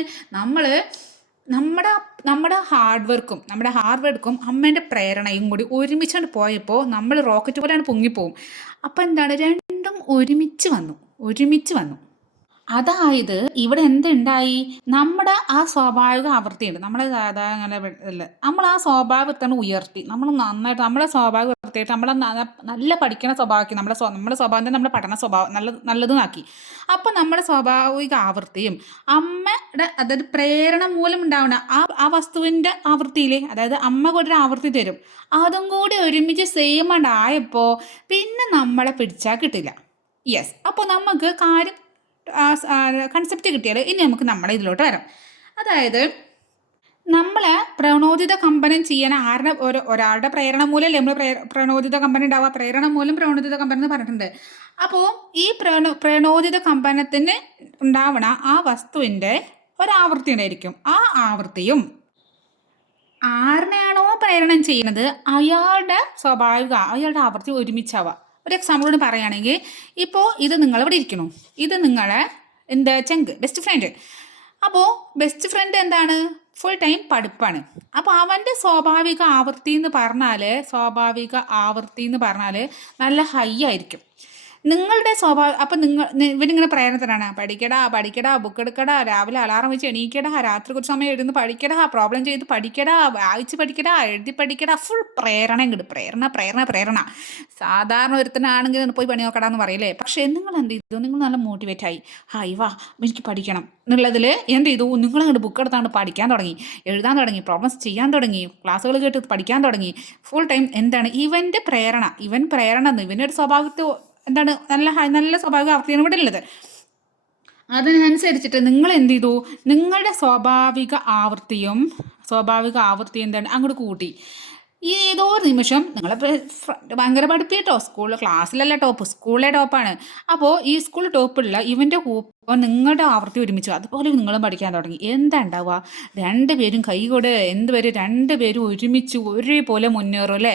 നമ്മുടെ ഹാർഡ് വർക്കും അമ്മേൻ്റെ പ്രേരണയും കൂടി ഒരുമിച്ചാണ് പോയപ്പോൾ നമ്മൾ റോക്കറ്റ് പോലെയാണ് പൊങ്ങിപ്പോവും. അപ്പം എന്താണ്, രണ്ടും ഒരുമിച്ച് വന്നു. അതായത് ഇവിടെ എന്തുണ്ടായി, നമ്മുടെ ആ സ്വാഭാവിക ആവൃത്തിയുണ്ട്, നമ്മൾ ആ സ്വാഭാവികത്താണ് ഉയർത്തി, നമ്മൾ നന്നായിട്ട് നമ്മളെ സ്വാഭാവിക വൃത്തിയായിട്ട് നമ്മളെ നല്ല പഠിക്കുന്ന സ്വഭാവമാക്കി, നമ്മുടെ സ്വഭാവത്തെ നമ്മുടെ പഠന സ്വഭാവം നല്ലതുമാക്കി. അപ്പം നമ്മുടെ സ്വാഭാവിക ആവൃത്തിയും അമ്മയുടെ, അതായത് പ്രേരണ മൂലം ഉണ്ടാവുന്ന ആ വസ്തുവിൻ്റെ ആവൃത്തിയിലെ, അതായത് അമ്മ കൂടെ ഒരു ആവൃത്തി തരും, അതും കൂടി ഒരുമിച്ച് സെയിം ആയപ്പോൾ പിന്നെ നമ്മളെ പിടിച്ചാൽ കിട്ടില്ല. യെസ്. അപ്പോൾ നമുക്ക് കാര്യം കൺസെപ്റ്റ് കിട്ടിയാൽ ഇനി നമുക്ക് നമ്മളെ ഇതിലോട്ട് വരാം. അതായത് നമ്മളെ പ്രണോദിത കമ്പനം ചെയ്യാൻ ഒരാളുടെ പ്രേരണ മൂലമല്ലേ നമ്മൾ പ്രണോദിത കമ്പനം ഉണ്ടാവുക, പ്രേരണ മൂലം പ്രണോദിത കമ്പനം എന്ന് പറഞ്ഞിട്ടുണ്ട്. അപ്പോൾ ഈ പ്രണോദിത കമ്പനത്തിന് ഉണ്ടാവണ ആ വസ്തുവിൻ്റെ ഒരാവൃത്തി ഉണ്ടായിരിക്കും. ആ ആവൃത്തിയും ആരിനെയാണോ പ്രേരണം ചെയ്യുന്നത് അയാളുടെ ആവൃത്തി ഒരുമിച്ചാവുക. ഒരു എക്സാമ്പിളോട് പറയുകയാണെങ്കിൽ, ഇപ്പോൾ ഇത് നിങ്ങളിവിടെ ഇരിക്കണു, ഇത് നിങ്ങളെ ബെസ്റ്റ് ഫ്രണ്ട്. അപ്പോൾ ബെസ്റ്റ് ഫ്രണ്ട് എന്താണ്, ഫുൾ ടൈം പഠിപ്പാണ്. അപ്പോൾ അവൻ്റെ സ്വാഭാവിക ആവൃത്തി എന്ന് പറഞ്ഞാൽ നല്ല ഹൈ ആയിരിക്കും. നിങ്ങളുടെ സ്വഭാവം അപ്പം ഇവരിങ്ങനെ പ്രേരണത്തിലാണ് പഠിക്കടാ പഠിക്കടാ ബുക്ക് എടുക്കടാ രാവിലെ അലാറം വെച്ച് എണീക്കടാ രാത്രി കുറച്ച് സമയം എഴുതുന്ന പഠിക്കടാ പ്രോബ്ലം ചെയ്ത് പഠിക്കടാ വായിച്ച് പഠിക്കടാ എഴുതി പഠിക്കടാ ഫുൾ പ്രേരണ ഇങ്ങോട്ട് പ്രേരണ പ്രേരണ പ്രേരണ. സാധാരണ ഒരുത്തനാണെങ്കിൽ പോയി പണി നോക്കടാന്ന് പറയില്ലേ, പക്ഷേ നിങ്ങൾ എന്ത് ചെയ്തു, നിങ്ങൾ നല്ല മോട്ടിവേറ്റ് ആയി, ഹായ് വാ എനിക്ക് പഠിക്കണം എന്നുള്ളതിൽ എന്ത് ചെയ്തു, നിങ്ങളങ്ങോട്ട് ബുക്ക് എടുത്താണ്ട് പഠിക്കാൻ തുടങ്ങി, എഴുതാൻ തുടങ്ങി, പ്രോബ്ലംസ് ചെയ്യാൻ തുടങ്ങി, ക്ലാസ്സുകൾ കേട്ട് പഠിക്കാൻ തുടങ്ങി. ഫുൾ ടൈം എന്താണ് ഇവൻ്റെ പ്രേരണ, ഇവൻ പ്രേരണ എന്ന് ഇവൻ്റെ ഒരു സ്വഭാവത്തെ എന്താണ് നല്ല നല്ല സ്വാഭാവിക ആവൃത്തിയാണ് ഇവിടെ ഉള്ളത്. അതിനനുസരിച്ചിട്ട് നിങ്ങൾ എന്ത് ചെയ്തു, നിങ്ങളുടെ സ്വാഭാവിക ആവൃത്തിയും എന്താണ് അങ്ങോട്ട് കൂട്ടി. ഈ ഏതോ ഒരു നിമിഷം നിങ്ങളെ ഭയങ്കര പഠിപ്പിട്ടോ, ക്ലാസ്സിലല്ല ടോപ്പ്, സ്കൂളിലെ ടോപ്പാണ്. അപ്പോൾ ഈ സ്കൂൾ ടോപ്പുള്ള ഇവൻ്റെ അപ്പോൾ നിങ്ങളുടെ ആവൃത്തി ഒരുമിച്ചു, അതുപോലെ നിങ്ങളും പഠിക്കാൻ തുടങ്ങി. എന്താ ഉണ്ടാവുക, രണ്ടുപേരും കൈകൊട് എന്തുവരും രണ്ടുപേരും ഒരുമിച്ച് ഒരേപോലെ മുന്നേറും അല്ലേ.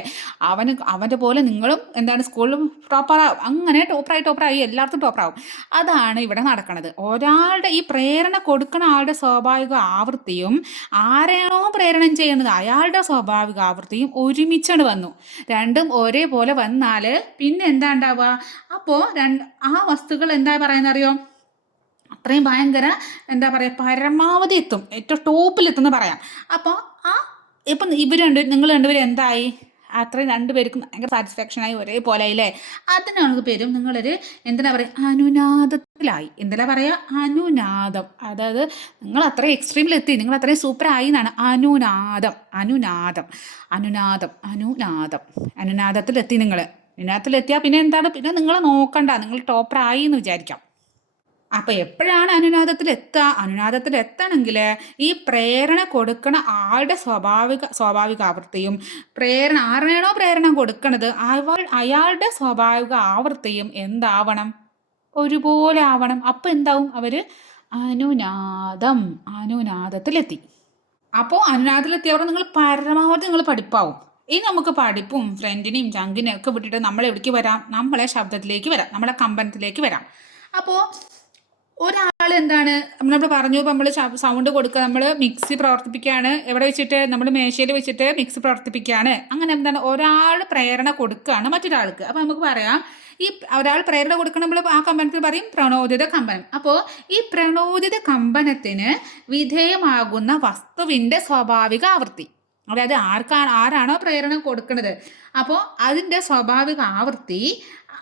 അവൻ്റെ പോലെ നിങ്ങളും എന്താണ് സ്കൂളിൽ ടോപ്പറാവും, അങ്ങനെ ടോപ്പറായി എല്ലായിടത്തും ടോപ്പറാവും. അതാണ് ഇവിടെ നടക്കുന്നത്. ഒരാളുടെ ഈ പ്രേരണ കൊടുക്കുന്ന ആളുടെ സ്വാഭാവിക ആവൃത്തിയും ആരെയാണോ പ്രേരണം ചെയ്യുന്നത് അയാളുടെ സ്വാഭാവിക ആവൃത്തിയും ഒരുമിച്ചാണ് വന്നു. രണ്ടും ഒരേപോലെ വന്നാൽ പിന്നെ എന്താ ഉണ്ടാവുക, അപ്പോൾ ആ വസ്തുക്കൾ എന്താ പറയുന്നറിയോ, അത്രയും ഭയങ്കര എന്താ പറയുക പരമാവധി എത്തും, ഏറ്റവും ടോപ്പിലെത്തുമെന്ന് പറയാം. അപ്പോൾ ഇപ്പം നിങ്ങൾ രണ്ടുപേരും എന്തായി, അത്രയും രണ്ടുപേർക്കും ഭയങ്കര സാറ്റിസ്ഫാക്ഷനായി ഒരേപോലെ ആയില്ലേ. അതിനാണ് പേരും നിങ്ങളൊരു എന്തിനാ പറയുക അനുനാദത്തിലായി. എന്തിനാ പറയുക അനുനാദം, അതായത് നിങ്ങൾ അത്രയും എക്സ്ട്രീമിലെത്തി, നിങ്ങൾ അത്രയും സൂപ്പറായി എന്നാണ് അനുനാദത്തിലെത്തി. അനുനാദത്തിലെത്തിയാൽ പിന്നെ എന്താണ്, പിന്നെ നിങ്ങൾ നോക്കണ്ട, നിങ്ങൾ ടോപ്പറായി എന്ന് വിചാരിക്കാം. അപ്പോൾ എപ്പോഴാണ് അനുനാദത്തിലെത്തണമെങ്കിൽ ഈ പ്രേരണ കൊടുക്കണ ആളുടെ സ്വാഭാവിക ആവൃത്തിയും ആരെയാണോ പ്രേരണ കൊടുക്കണത് അയാളുടെ സ്വാഭാവിക ആവൃത്തിയും എന്താവണം, ഒരുപോലെ ആവണം. അപ്പോൾ എന്താവും, അവർ അനുനാദത്തിലെത്തി. അപ്പോൾ അനുനാദത്തിലെത്തിയവിടെ നിങ്ങൾ പരമാവധി നിങ്ങൾ പഠിപ്പാവും. ഇനി നമുക്ക് പഠിപ്പും ഫ്രണ്ടിനെയും ചങ്കിനെയും ഒക്കെ വിട്ടിട്ട് നമ്മൾ എവിടേക്ക് വരാം, നമ്മളെ ശബ്ദത്തിലേക്ക് വരാം, നമ്മളെ കമ്പനത്തിലേക്ക് വരാം. അപ്പോൾ ഒരാൾ എന്താണ് നമ്മൾ പറഞ്ഞു, ഇപ്പം നമ്മൾ സൗണ്ട് കൊടുക്കുക, നമ്മൾ മിക്സി പ്രവർത്തിപ്പിക്കുകയാണ്, എവിടെ വെച്ചിട്ട് നമ്മൾ മേശയിൽ വെച്ചിട്ട് മിക്സി പ്രവർത്തിപ്പിക്കുകയാണ്. അങ്ങനെ എന്താണ് ഒരാൾ പ്രേരണ കൊടുക്കുകയാണ് മറ്റൊരാൾക്ക്. അപ്പോൾ നമുക്ക് പറയാം ഈ ഒരാൾ പ്രേരണ കൊടുക്കണം, നമ്മൾ ആ കമ്പനത്തിൽ പറയും പ്രണോദിത കമ്പനം. അപ്പോൾ ഈ പ്രണോദിത കമ്പനത്തിന് വിധേയമാകുന്ന വസ്തുവിൻ്റെ സ്വാഭാവിക ആവൃത്തി, അതായത് ആരാണോ പ്രേരണ കൊടുക്കുന്നത് അപ്പോൾ അതിൻ്റെ സ്വാഭാവിക ആവൃത്തി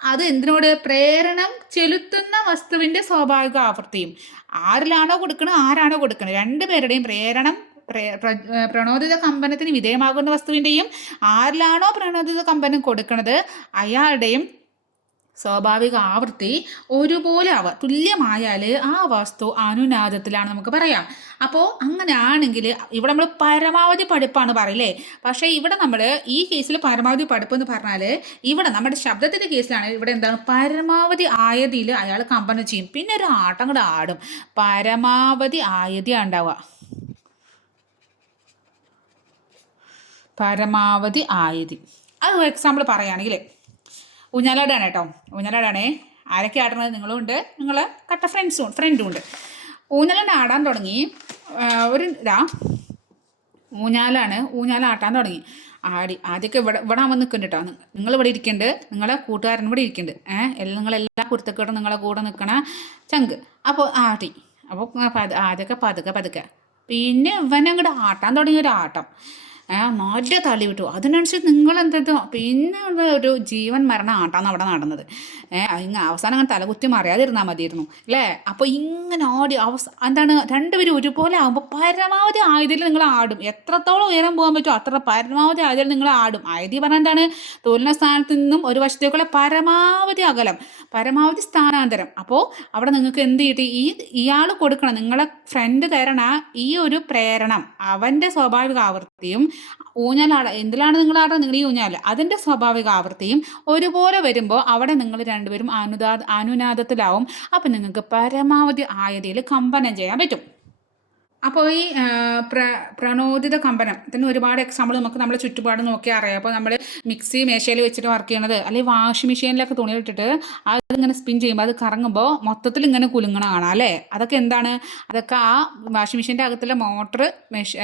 അത് എന്തിനോട് പ്രേരണം ചെലുത്തുന്ന വസ്തുവിൻ്റെ സ്വാഭാവിക ആവൃത്തിയും ആരാണോ കൊടുക്കുന്നത് രണ്ടുപേരുടെയും പ്രണോദിത കമ്പനത്തിന് വിധേയമാകുന്ന വസ്തുവിൻ്റെയും ആരിലാണോ പ്രണോദിത കമ്പനം കൊടുക്കുന്നത് അയാളുടെയും സ്വാഭാവിക ആവൃത്തി ഒരുപോലെ ആവുക, തുല്യമായാൽ ആ വസ്തു അനുനാദത്തിലാണ് നമുക്ക് പറയാം. അപ്പോൾ അങ്ങനെ ആണെങ്കിൽ ഇവിടെ നമ്മൾ പരമാവധി പഠിപ്പാണ് പറയില്ലേ, പക്ഷേ ഇവിടെ നമ്മൾ ഈ കേസിൽ പരമാവധി പഠിപ്പ് എന്ന് പറഞ്ഞാൽ ഇവിടെ നമ്മുടെ ശബ്ദത്തിൻ്റെ കേസിലാണ് ഇവിടെ എന്താണ് പരമാവധി ആയതിൽ അയാൾ കമ്പനം ചെയ്യും, പിന്നെ ഒരു ആട്ടം കൂടെ ആടും, പരമാവധി ആയതിയാണ് ഉണ്ടാവുക. പരമാവധി ആയതി അത് എക്സാമ്പിൾ പറയുകയാണെങ്കിൽ ഊഞ്ഞാലാടാണ് കേട്ടോ, ഊഞ്ഞാലാടാണേ. ആരൊക്കെ ആടുന്നത്, നിങ്ങളും ഉണ്ട്, നിങ്ങൾ കട്ട ഫ്രണ്ടും ഉണ്ട്. ഊഞ്ഞാലാണ്ട് ആടാൻ തുടങ്ങി, ഊഞ്ഞാലാട്ടാൻ തുടങ്ങി. ആദ്യമൊക്കെ ഇവിടെ ആവുമ്പോൾ നിൽക്കുന്നുണ്ട് കേട്ടോ, നിങ്ങളിവിടെ ഇരിക്കുന്നുണ്ട്, നിങ്ങളെ കൂട്ടുകാരൻ ഇവിടെ ഇരിക്കുന്നുണ്ട്, നിങ്ങളെല്ലാ കുരുത്തക്കേടും നിങ്ങളെ കൂടെ നിൽക്കണ ചങ്ക്. അപ്പോൾ ആട്ടി, അപ്പോൾ ആദ്യമൊക്കെ പതുക്കെ പിന്നെ ഇവനങ്ങോട്ട് ആട്ടാൻ തുടങ്ങിയ ഒരു ആട്ടം നല്ല തള്ളി വിട്ടു. അതിനനുസരിച്ച് നിങ്ങളെന്തോ പിന്നെ ഒരു ജീവൻ മരണ ആട്ടാന്ന് അവിടെ നടന്നത്. അവസാനം അങ്ങനെ തലകുത്തി മറിയാതിരുന്നാൽ മതിയായിരുന്നു അല്ലേ. അപ്പോൾ ഇങ്ങനെ ആടി എന്താണ് രണ്ടുപേരും ഒരുപോലെ ആകുമ്പോൾ പരമാവധി ആയതിൽ നിങ്ങൾ ആടും, എത്രത്തോളം ഉയരം പോകാൻ പറ്റുമോ അത്ര പരമാവധി ആയതിൽ നിങ്ങൾ ആടും. ആയതി പറഞ്ഞാൽ എന്താണ്, തുലന സ്ഥാനത്ത് നിന്നും ഒരു വശത്തേക്കുള്ള പരമാവധി അകലം, പരമാവധി സ്ഥാനാന്തരം. അപ്പോൾ അവിടെ നിങ്ങൾക്ക് എന്ത് കിട്ടി, ഇയാൾ കൊടുക്കണം, നിങ്ങളെ ഫ്രണ്ട് തരണ ഈ ഒരു പ്രേരണം അവൻ്റെ സ്വാഭാവിക ആവൃത്തിയും എന്തിലാണ് നിങ്ങൾ ആടുന്നത്, നിങ്ങൾ ഈ ഊഞ്ഞാൽ അതിൻ്റെ സ്വാഭാവിക ആവൃത്തിയും ഒരുപോലെ വരുമ്പോൾ അവിടെ നിങ്ങൾ രണ്ടുപേരും അനുനാദത്തിലാവും. അപ്പം നിങ്ങൾക്ക് പരമാവധി ആയതിൽ കമ്പനം ചെയ്യാൻ പറ്റും. അപ്പോൾ ഈ പ്രണോദിത കമ്പനത്തിന് ഒരുപാട് എക്സാമ്പിൾ നമുക്ക് നമ്മുടെ ചുറ്റുപാട് നോക്കിയാൽ അറിയാം. അപ്പോൾ നമ്മൾ മിക്സി മേശയിൽ വെച്ചിട്ട് വർക്ക് ചെയ്യണത്, അല്ലെങ്കിൽ വാഷിംഗ് മെഷീനിലൊക്കെ തുണിയിട്ടിട്ട് അതിങ്ങനെ സ്പിൻ ചെയ്യുമ്പോൾ അത് കറങ്ങുമ്പോൾ മൊത്തത്തിൽ ഇങ്ങനെ കുലുങ്ങണ കാണാം അല്ലേ. അതൊക്കെ എന്താണ്? അതൊക്കെ ആ വാഷിംഗ് മെഷീൻ്റെ അകത്തുള്ള മോട്ടർ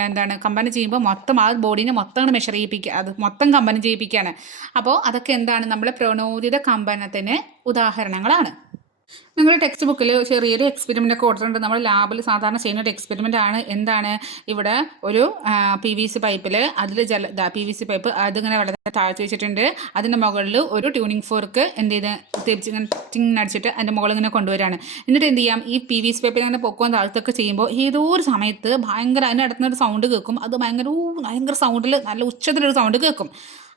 എന്താണ് കമ്പനം ചെയ്യുമ്പോൾ മൊത്തം ആ ബോഡീനെ മൊത്തം മെഷർ ചെയ്യിപ്പിക്കുക, അത് മൊത്തം കമ്പനം ചെയ്യിപ്പിക്കുകയാണ്. അപ്പോൾ അതൊക്കെ എന്താണ്? നമ്മളെ പ്രണോദിത കമ്പനത്തിന് ഉദാഹരണങ്ങളാണ്. നിങ്ങൾ ടെക്സ്റ്റ് ബുക്കിൽ ചെറിയൊരു എക്സ്പെരിമെൻ്റ് ഒക്കെ കൊടുത്തിട്ടുണ്ട്. നമ്മൾ ലാബിൽ സാധാരണ ചെയ്യുന്ന ഒരു എക്സ്പെരിമെൻ്റ് ആണ്. എന്താണ്? ഇവിടെ ഒരു PVC പൈപ്പിൽ അതിൽ PVC പൈപ്പ് അതിങ്ങനെ വളരെ താഴ്ത്തി വെച്ചിട്ടുണ്ട്. അതിൻ്റെ മുകളിൽ ഒരു ട്യൂണിംഗ് ഫോർക്ക് എന്ത് ചെയ്ത് തിരിച്ച് ഇങ്ങനെ ടിങ് അടിച്ചിട്ട് അതിൻ്റെ മുകളിൽ ഇങ്ങനെ കൊണ്ടുവരാണ്. എന്നിട്ട് എന്ത് ചെയ്യാം? ഈ PVC പൈപ്പിൽ അങ്ങനെ പൊക്കവും താഴ്ത്തൊക്കെ ചെയ്യുമ്പോൾ ഏതോ ഒരു സമയത്ത് ഭയങ്കര അതിനടുത്തുനിന്നൊരു സൗണ്ട് കേൾക്കും. അത് ഭയങ്കര സൗണ്ടിൽ നല്ല ഉച്ചത്തിലൊരു സൗണ്ട് കേൾക്കും.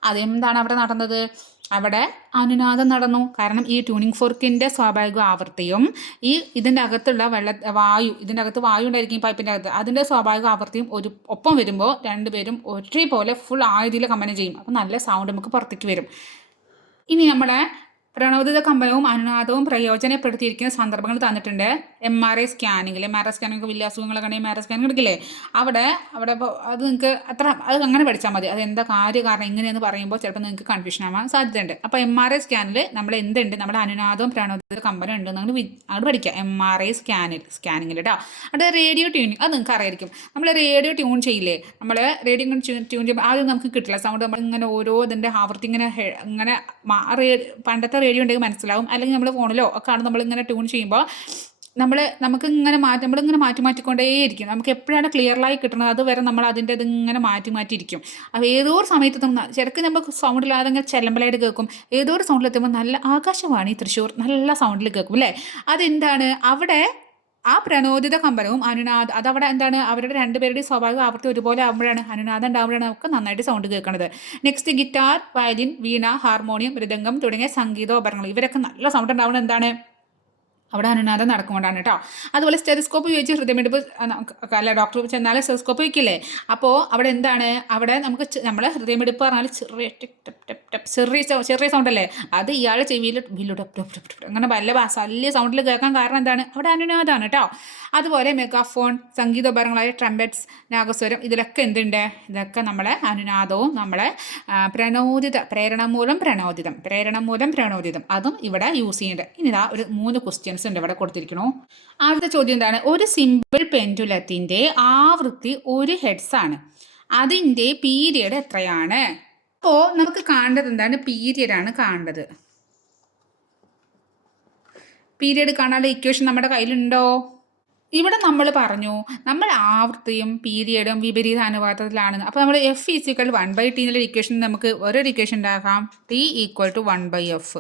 അതെന്താണ് അവിടെ നടന്നത്? അവിടെ അനുനാദം നടന്നു. കാരണം ഈ ട്യൂണിംഗ് ഫോർക്കിൻ്റെ സ്വാഭാവിക ആവൃത്തിയും ഇതിൻ്റെ അകത്തുള്ള ഇതിൻ്റെ അകത്ത് വായു ഉണ്ടായിരിക്കും പൈപ്പിൻ്റെ അകത്ത്, അതിൻ്റെ സ്വാഭാവിക ആവൃത്തിയും ഒപ്പം വരുമ്പോൾ രണ്ടുപേരും ഒരേപോലെ ഫുൾ ആയുധിയിൽ കമ്പനം ചെയ്യും. അപ്പം നല്ല സൗണ്ട് നമുക്ക് പുറത്തേക്ക് വരും. ഇനി നമ്മുടെ പ്രണോദിത കമ്പനവും അനുനാദവും പ്രയോജനപ്പെടുത്തിയിരിക്കുന്ന സന്ദർഭങ്ങൾ തന്നിട്ടുണ്ട്. MRI സ്കാനിങ്ങിൽ വലിയ അസുഖങ്ങളൊക്കെ ഉണ്ടെങ്കിൽ MRI സ്കാനിങ് എടുക്കില്ലേ, അവിടെ അത് നിങ്ങൾക്ക് അത് അങ്ങനെ പഠിച്ചാൽ മതി. അത് എന്താ കാരണം എങ്ങനെയെന്ന് പറയുമ്പോൾ ചിലപ്പോൾ നിങ്ങൾക്ക് കൺഫ്യൂഷൻ ആവാൻ സാധ്യതയുണ്ട്. അപ്പോൾ MRI സ്കാനിൽ നമ്മൾ എന്തുണ്ട്? നമ്മുടെ അനുനാദവും പ്രണോദിത കമ്പനം ഉണ്ട് അത് പഠിക്കുക. MRI സ്കാനിങ്ങിൽ കേട്ടോ. അത് റേഡിയോ ട്യൂണിങ്, അത് നിങ്ങൾക്ക് അറിയായിരിക്കും. നമ്മൾ റേഡിയോ ട്യൂൺ ചെയ്യില്ലേ, നമ്മൾ റേഡിയോ ട്യൂൺ ചെയ്യുമ്പോൾ ആദ്യം നമുക്ക് കിട്ടില്ല സൗണ്ട്. നമ്മൾ ഇങ്ങനെ ഓരോ ഇതിൻ്റെ ആവൃത്തി ഇങ്ങനെ പണ്ടത്തെ റേഡിയോ ഉണ്ടെങ്കിൽ മനസ്സിലാവും, അല്ലെങ്കിൽ നമ്മൾ ഫോണിലോ ഒക്കെ ആണ് നമ്മളിങ്ങനെ ട്യൂൺ ചെയ്യുമ്പോൾ നമ്മളിങ്ങനെ മാറ്റിക്കൊണ്ടേയിരിക്കും. നമുക്ക് എപ്പോഴാണ് ക്ലിയറായി കിട്ടുന്നത് അതുവരെ നമ്മൾ അതിൻ്റെ ഇതിങ്ങനെ മാറ്റിയിരിക്കും. അപ്പോൾ ഏതോ ഒരു സമയത്ത് ചിലക്ക് നമുക്ക് സൗണ്ടില്ലാതെ ഇങ്ങനെ ചെല്ലമ്പലായിട്ട് കേൾക്കും. ഏതോ ഒരു സൗണ്ടിലെത്തുമ്പോൾ നല്ല ആകാശവാണി തൃശ്ശൂർ നല്ല സൗണ്ടിൽ കേൾക്കും അല്ലേ. അതെന്താണ്? അവിടെ ആ പ്രണോദിത കമ്പനവും അതവിടെ എന്താണ്? അവരുടെ രണ്ടുപേരുടെയും സ്വാഭാവിക ആവൃത്തി ഒരുപോലെ ആകുമ്പോഴാണ്, അനുനാദം ഉണ്ടാകുമ്പോഴാണ് നമുക്ക് നന്നായിട്ട് സൗണ്ട് കേൾക്കുന്നത്. നെക്സ്റ്റ്, ഗിറ്റാർ, വയലിൻ, വീണ, ഹാർമോണിയം, മൃദംഗം തുടങ്ങിയ സംഗീതോപകരണങ്ങൾ ഇവരൊക്കെ നല്ല സൗണ്ട് ഉണ്ടാവുന്നത് എന്താണ്? അവിടെ അനുനാദം നടക്കുകൊണ്ടാണ് കേട്ടോ. അതുപോലെ സ്റ്റെതസ്കോപ്പ് ഉപയോഗിച്ച് ഹൃദയമിടിപ്പ് അല്ല ഡോക്ടർ ചെന്നാൽ സ്റ്റെതസ്കോപ്പ് വയ്ക്കില്ലേ, അപ്പോൾ അവിടെ എന്താണ്? അവിടെ നമുക്ക് നമ്മളെ ഹൃദയമിടിപ്പ് പറഞ്ഞാൽ ചെറിയ സൗണ്ടല്ലേ, അത് ഇയാളെ ചെവിയിൽ അങ്ങനെ വലിയ സൗണ്ടിൽ കേൾക്കാൻ കാരണം എന്താണ്? അവിടെ അനുനാദമാണ് കേട്ടോ. അതുപോലെ മെഗാഫോൺ, സംഗീതോപകരണങ്ങളായ ട്രംപറ്റ്സ്, നാഗസ്വരം, ഇതിലൊക്കെ എന്തുണ്ട്? ഇതൊക്കെ നമ്മളെ അനുനാദവും നമ്മളെ പ്രേരണ മൂലം പ്രണോദിതം അതും ഇവിടെ യൂസ് ചെയ്യുന്നുണ്ട്. ഇനി ഇതാ ഒരു 3 ക്വസ്റ്റ്യൻസ് ഉണ്ട് ഇവിടെ കൊടുത്തിരിക്കണു. ആദ്യത്തെ ചോദ്യം എന്താണ്? ഒരു സിമ്പിൾ പെൻഡുലത്തിന്റെ ആവൃത്തി 1 ഹെർട്സ് ആണ്. അതിൻ്റെ പീരിയഡ് എത്രയാണ്? അപ്പോൾ നമുക്ക് കാണേണ്ടത് എന്താണ്? പീരിയഡ് ആണ് കാണേണ്ടത്. പീരിയഡ് കാണാനുള്ള ഇക്വേഷൻ നമ്മുടെ കയ്യിലുണ്ടോ? ഇവിടെ നമ്മൾ പറഞ്ഞു നമ്മൾ ആവൃത്തിയും പീരിയഡും വിപരീത അനുപാതത്തിലാണ്. അപ്പോൾ നമ്മൾ F=1/T എന്നുള്ള ഇക്വേഷൻ നമുക്ക് ഒരു ഇക്വേഷൻ ഉണ്ടാക്കാം. T = 1/F.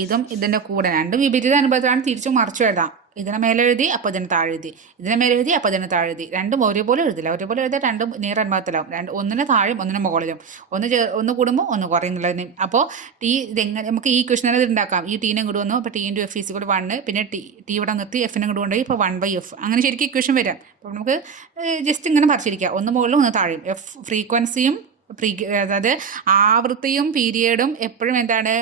ഇതും ഇതിൻ്റെ കൂടെ രണ്ടും വിപരീത അനുപാതത്തിലാണ്, തിരിച്ചും മറിച്ചു എഴുതാം. ഇതിനെ മേലെ എഴുതി അപ്പോൾ ഇതിന് താഴെ എഴുതി, ഇതിനെ മേലെ എഴുതി അപ്പോൾ ഇതിന് താഴെ എഴുതി. രണ്ടും ഒരേപോലെ എഴുതില്ല. ഒരേപോലെ എഴുതിയാൽ രണ്ടും നേർ അനുപാതത്തിലാവും. ഒന്നിന് താഴെയും ഒന്നിന് മുകളിലും. ഒന്ന് കൂടുമ്പോൾ ഒന്ന് കുറയുന്നുള്ളതിന്. അപ്പോൾ ഇതെങ്ങനെ നമുക്ക് ഈ ക്വസ്റ്റൻ ഉണ്ടാക്കാം. ഈ ടീനെ ഇങ്ങോട്ട് വന്നു, അപ്പോൾ T × F = 1, പിന്നെ T ഇവിടെ നിർത്തി F ഇങ്ങോട്ട് കൊണ്ടുപോയി, ഇപ്പോൾ 1/F. അങ്ങനെ ശരിക്കും ഇക്വേഷൻ വരാം. അപ്പോൾ നമുക്ക് ജസ്റ്റ് ഇങ്ങനെ പറിച്ചിരിക്കുക, ഒന്ന് മുകളിലും ഒന്ന് താഴെയും. ഫ്രീക്വൻസിയും അതായത് ആവൃത്തിയും പീരിയഡും എപ്പോഴും എന്താണ്?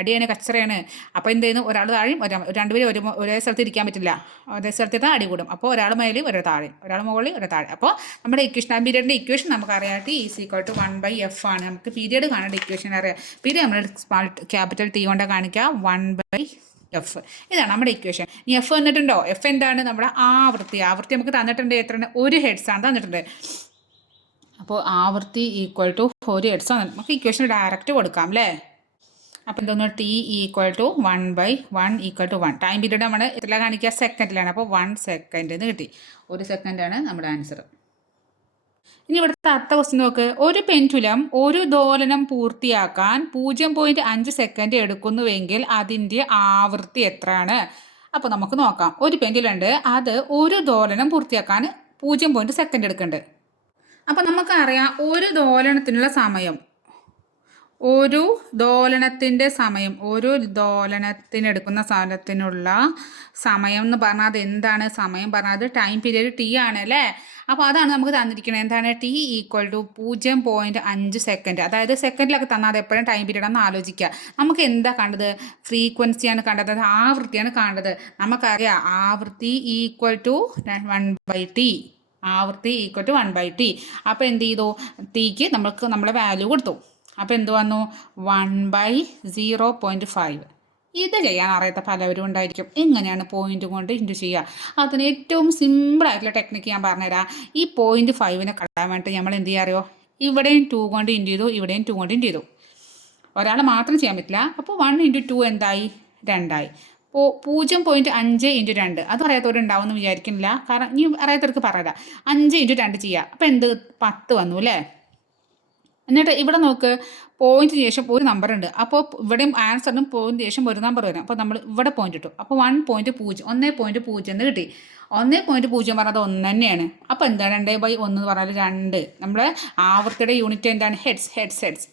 അടിയാണ്, കച്ചറയാണ്. അപ്പോൾ എന്ത് ചെയ്യുന്നു? ഒരാൾ താഴെയും രണ്ടുപേരും ഒരേ സ്ഥലത്ത് ഇരിക്കാൻ പറ്റില്ല. ഒരേ സ്ഥലത്ത് അടി കൂടും. അപ്പോൾ ഒരാൾ മേലെയും ഒരേ താഴെ, ഒരാൾ മുകളിൽ ഒരേ താഴെ. അപ്പോൾ നമ്മുടെ പീരിയഡിൻ്റെ ഇക്വേഷൻ നമുക്കറിയാം. T = 1/F ആണ്. നമുക്ക് പീരിയഡ് കാണേണ്ട ഇക്വേഷൻ അറിയാം. പീരിയഡ് നമ്മൾ ക്യാപിറ്റൽ T കൊണ്ട് കാണിക്കുക, 1/F. ഇതാണ് നമ്മുടെ ഇക്വേഷൻ. ഈ F തന്നിട്ടുണ്ടോ? F എന്താണ്? നമ്മുടെ ആവൃത്തി നമുക്ക് തന്നിട്ടുണ്ട്. എത്രയാണ്? 1 ഹെർട്സ് ആണ് തന്നിട്ടുണ്ട്. അപ്പോൾ ആവൃത്തി = 1 ഹെർട്സ് ആണ്. നമുക്ക് ഇക്വേഷൻ ഡയറക്റ്റ് കൊടുക്കാം അല്ലേ. അപ്പോൾ എന്തോന്നു? T = 1/1 = 1. ടൈം പീരീഡ് നമ്മൾ എത്ര കാണിക്കുക? സെക്കൻഡിലാണ്. അപ്പോൾ 1 സെക്കൻഡ് എന്ന് കിട്ടി. 1 സെക്കൻഡാണ് നമ്മുടെ ആൻസർ. ഇനി ഇവിടുത്തെ അടുത്ത ക്വസ്റ്റ്യൻ നോക്ക്. ഒരു പെൻഡുലം ഒരു ദോലനം പൂർത്തിയാക്കാൻ 0.5 സെക്കൻഡ് എടുക്കുന്നുവെങ്കിൽ അതിൻ്റെ ആവൃത്തി എത്രയാണ്? അപ്പോൾ നമുക്ക് നോക്കാം. ഒരു പെൻഡുലുണ്ട്, അത് ഒരു ദോലനം പൂർത്തിയാക്കാൻ 0.5 സെക്കൻഡ് എടുക്കുന്നുണ്ട്. അപ്പോൾ നമുക്കറിയാം ഒരു ദോലനത്തിനുള്ള സമയം, ഒരു ദോലനത്തിനെടുക്കുന്ന സാധനത്തിനുള്ള സമയം എന്ന് പറഞ്ഞാൽ അത് എന്താണ്? സമയം പറഞ്ഞാൽ അത് ടൈം പീരീഡ് T ആണ് അല്ലേ. അപ്പോൾ അതാണ് നമുക്ക് തന്നിരിക്കുന്നത്. എന്താണ്? T = 0.5 second. അതായത് സെക്കൻഡിലൊക്കെ തന്നാൽ അത് എപ്പോഴും ടൈം പീരീഡ് ആണെന്ന് ആലോചിക്കുക. നമുക്ക് എന്താ കണ്ടത്? ഫ്രീക്വൻസിയാണ് കണ്ടത്, ആവൃത്തിയാണ് കണ്ടത്. നമുക്കറിയാം ആവൃത്തി = 1/T. ആവൃത്തി ഈക്വൽ ടു 1/t. അപ്പോൾ എന്ത് ചെയ്തു, തീക്ക് നമ്മളെ വാല്യൂ കൊടുത്തു. അപ്പോൾ എന്ത് വന്നു, 1/0.5. ഇത് ചെയ്യാൻ അറിയാത്ത പലവരും ഉണ്ടായിരിക്കും. എങ്ങനെയാണ് പോയിന്റ് കൊണ്ട് ഇൻറ്റു ചെയ്യുക? അതിന് ഏറ്റവും സിമ്പിളായിട്ടുള്ള ടെക്നിക്ക് ഞാൻ പറഞ്ഞുതരാം. ഈ 0.5നെ കളയാൻ വേണ്ടിയിട്ട് നമ്മൾ എന്ത് ചെയ്യുക അറിയോ, ഇവിടെയും 2 കൊണ്ട് ഇൻറ്റു ചെയ്തു, ഇവിടെയും 2 കൊണ്ട് ഇൻറ്റു ചെയ്തു. ഒരാൾ മാത്രം ചെയ്യാൻ പറ്റില്ല. അപ്പോൾ 1 × 2 എന്തായി, 2 ആയി. അപ്പോൾ 0.5 × 2 അത് അറിയാത്തവരുണ്ടാവും എന്ന് വിചാരിക്കുന്നില്ല. കാരണം ഇനി അറിയാത്തവർക്ക് പറയാം, 5 × 2 ചെയ്യുക. അപ്പോൾ എന്ത്, 10 വന്നു അല്ലേ. എന്നിട്ട് ഇവിടെ നോക്ക്, പോയിന്റിന് ശേഷം ഒരു നമ്പർ ഉണ്ട്. അപ്പോൾ ഇവിടെയും ആൻസറിനും പോയിന്റിന് ശേഷം ഒരു നമ്പർ വരും. അപ്പോൾ നമ്മൾ ഇവിടെ പോയിന്റ് ഇട്ടു. അപ്പോൾ 1.0 എന്ന് കിട്ടി. 1.0 പറഞ്ഞത് 1 തന്നെയാണ്. അപ്പോൾ എന്താണ് 2/1 എന്ന് പറഞ്ഞാൽ 2. നമ്മുടെ ആവൃത്തിയുടെ യൂണിറ്റ് എന്താണ്, ഹെഡ്സ്.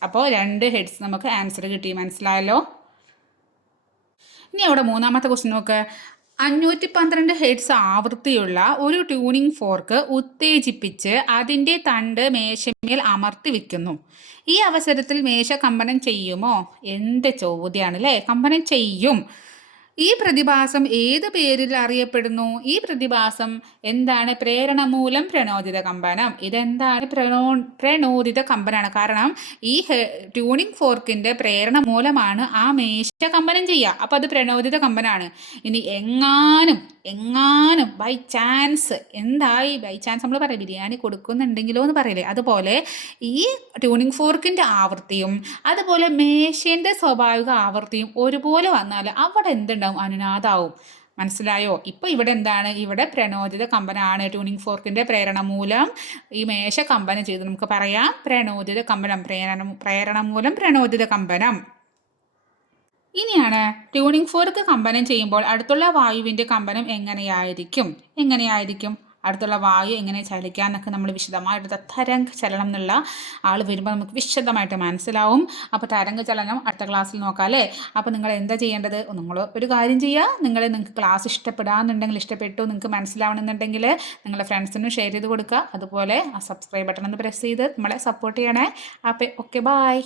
അപ്പോൾ 2 ഹെഡ്സ് നമുക്ക് ആൻസർ കിട്ടി. മനസ്സിലായല്ലോ. ഇനി അവിടെ മൂന്നാമത്തെ ക്വസ്റ്റ്യൻ നോക്ക്. 512 ഹെഡ്സ് ആവൃത്തിയുള്ള ഒരു ട്യൂണിംഗ് ഫോർക്ക് ഉത്തേജിപ്പിച്ച് അതിൻ്റെ തണ്ട് മേശമേൽ അമർത്തി വെക്കുന്നു. ഈ അവസരത്തിൽ മേശ കമ്പനം ചെയ്യുമോ? എന്ത് ചോദ്യമാണ് അല്ലേ. കമ്പനം ചെയ്യും. ഈ പ്രതിഭാസം ഏത് പേരിൽ അറിയപ്പെടുന്നു? ഈ പ്രതിഭാസം എന്താണ്? പ്രേരണ മൂലം പ്രണോദിത കമ്പനം. ഇതെന്താണ്? പ്രണോദിത കമ്പനാണ്. കാരണം ഈ ട്യൂണിംഗ് ഫോർക്കിൻ്റെ പ്രേരണ മൂലമാണ് ആ മേശ കമ്പനം ചെയ്യുക. അപ്പോൾ അത് പ്രണോദിത കമ്പനാണ്. ഇനി എങ്ങാനും ബൈ ചാൻസ് എന്തായി, ബൈ ചാൻസ് നമ്മൾ പറയാം ബിരിയാണി കൊടുക്കുന്നുണ്ടെങ്കിലോ എന്ന് പറയില്ലേ, അതുപോലെ ഈ ട്യൂണിംഗ് ഫോർക്കിൻ്റെ ആവൃത്തിയും അതുപോലെ മേശേൻ്റെ സ്വാഭാവിക ആവൃത്തിയും ഒരുപോലെ വന്നാൽ അവിടെ എന്തുണ്ടാവും, അനുനാദാവും. മനസ്സിലായോ? ഇപ്പോൾ ഇവിടെ എന്താണ്, ഇവിടെ പ്രണോദിത കമ്പനാണ്. ട്യൂണിംഗ് ഫോർക്കിൻ്റെ പ്രേരണ മൂലം ഈ മേശ കമ്പനം ചെയ്ത് നമുക്ക് പറയാം പ്രണോദിത കമ്പനം. പ്രേരണ മൂലം പ്രണോദിത കമ്പനം. ഇനിയാണ് ട്യൂണിംഗ് ഫോർക്ക് കമ്പനം ചെയ്യുമ്പോൾ അടുത്തുള്ള വായുവിൻ്റെ കമ്പനം എങ്ങനെയായിരിക്കും? അടുത്തുള്ള വായു എങ്ങനെ ചലിക്കാമെന്നൊക്കെ നമ്മൾ വിശദമായിട്ട് തരംഗ ചലനം എന്നുള്ള ആൾ വരുമ്പോൾ നമുക്ക് വിശദമായിട്ട് മനസ്സിലാവും. അപ്പോൾ തരംഗ ചലനം അടുത്ത ക്ലാസ്സിൽ നോക്കാം അല്ലേ. അപ്പോൾ നിങ്ങൾ എന്താ ചെയ്യേണ്ടത്, നിങ്ങൾ ഒരു കാര്യം ചെയ്യുക. നിങ്ങൾക്ക് ക്ലാസ് ഇഷ്ടപ്പെടാമെന്നുണ്ടെങ്കിൽ, ഇഷ്ടപ്പെട്ടു നിങ്ങൾക്ക് മനസ്സിലാവണമെന്നുണ്ടെങ്കിൽ നിങ്ങളുടെ ഫ്രണ്ട്സിനും ഷെയർ ചെയ്ത് കൊടുക്കുക. അതുപോലെ ആ സബ്സ്ക്രൈബ് ബട്ടൺ ഒന്ന് പ്രസ് ചെയ്ത് നമ്മളെ സപ്പോർട്ട് ചെയ്യണേ. അപ്പോൾ ഓക്കെ, ബൈ.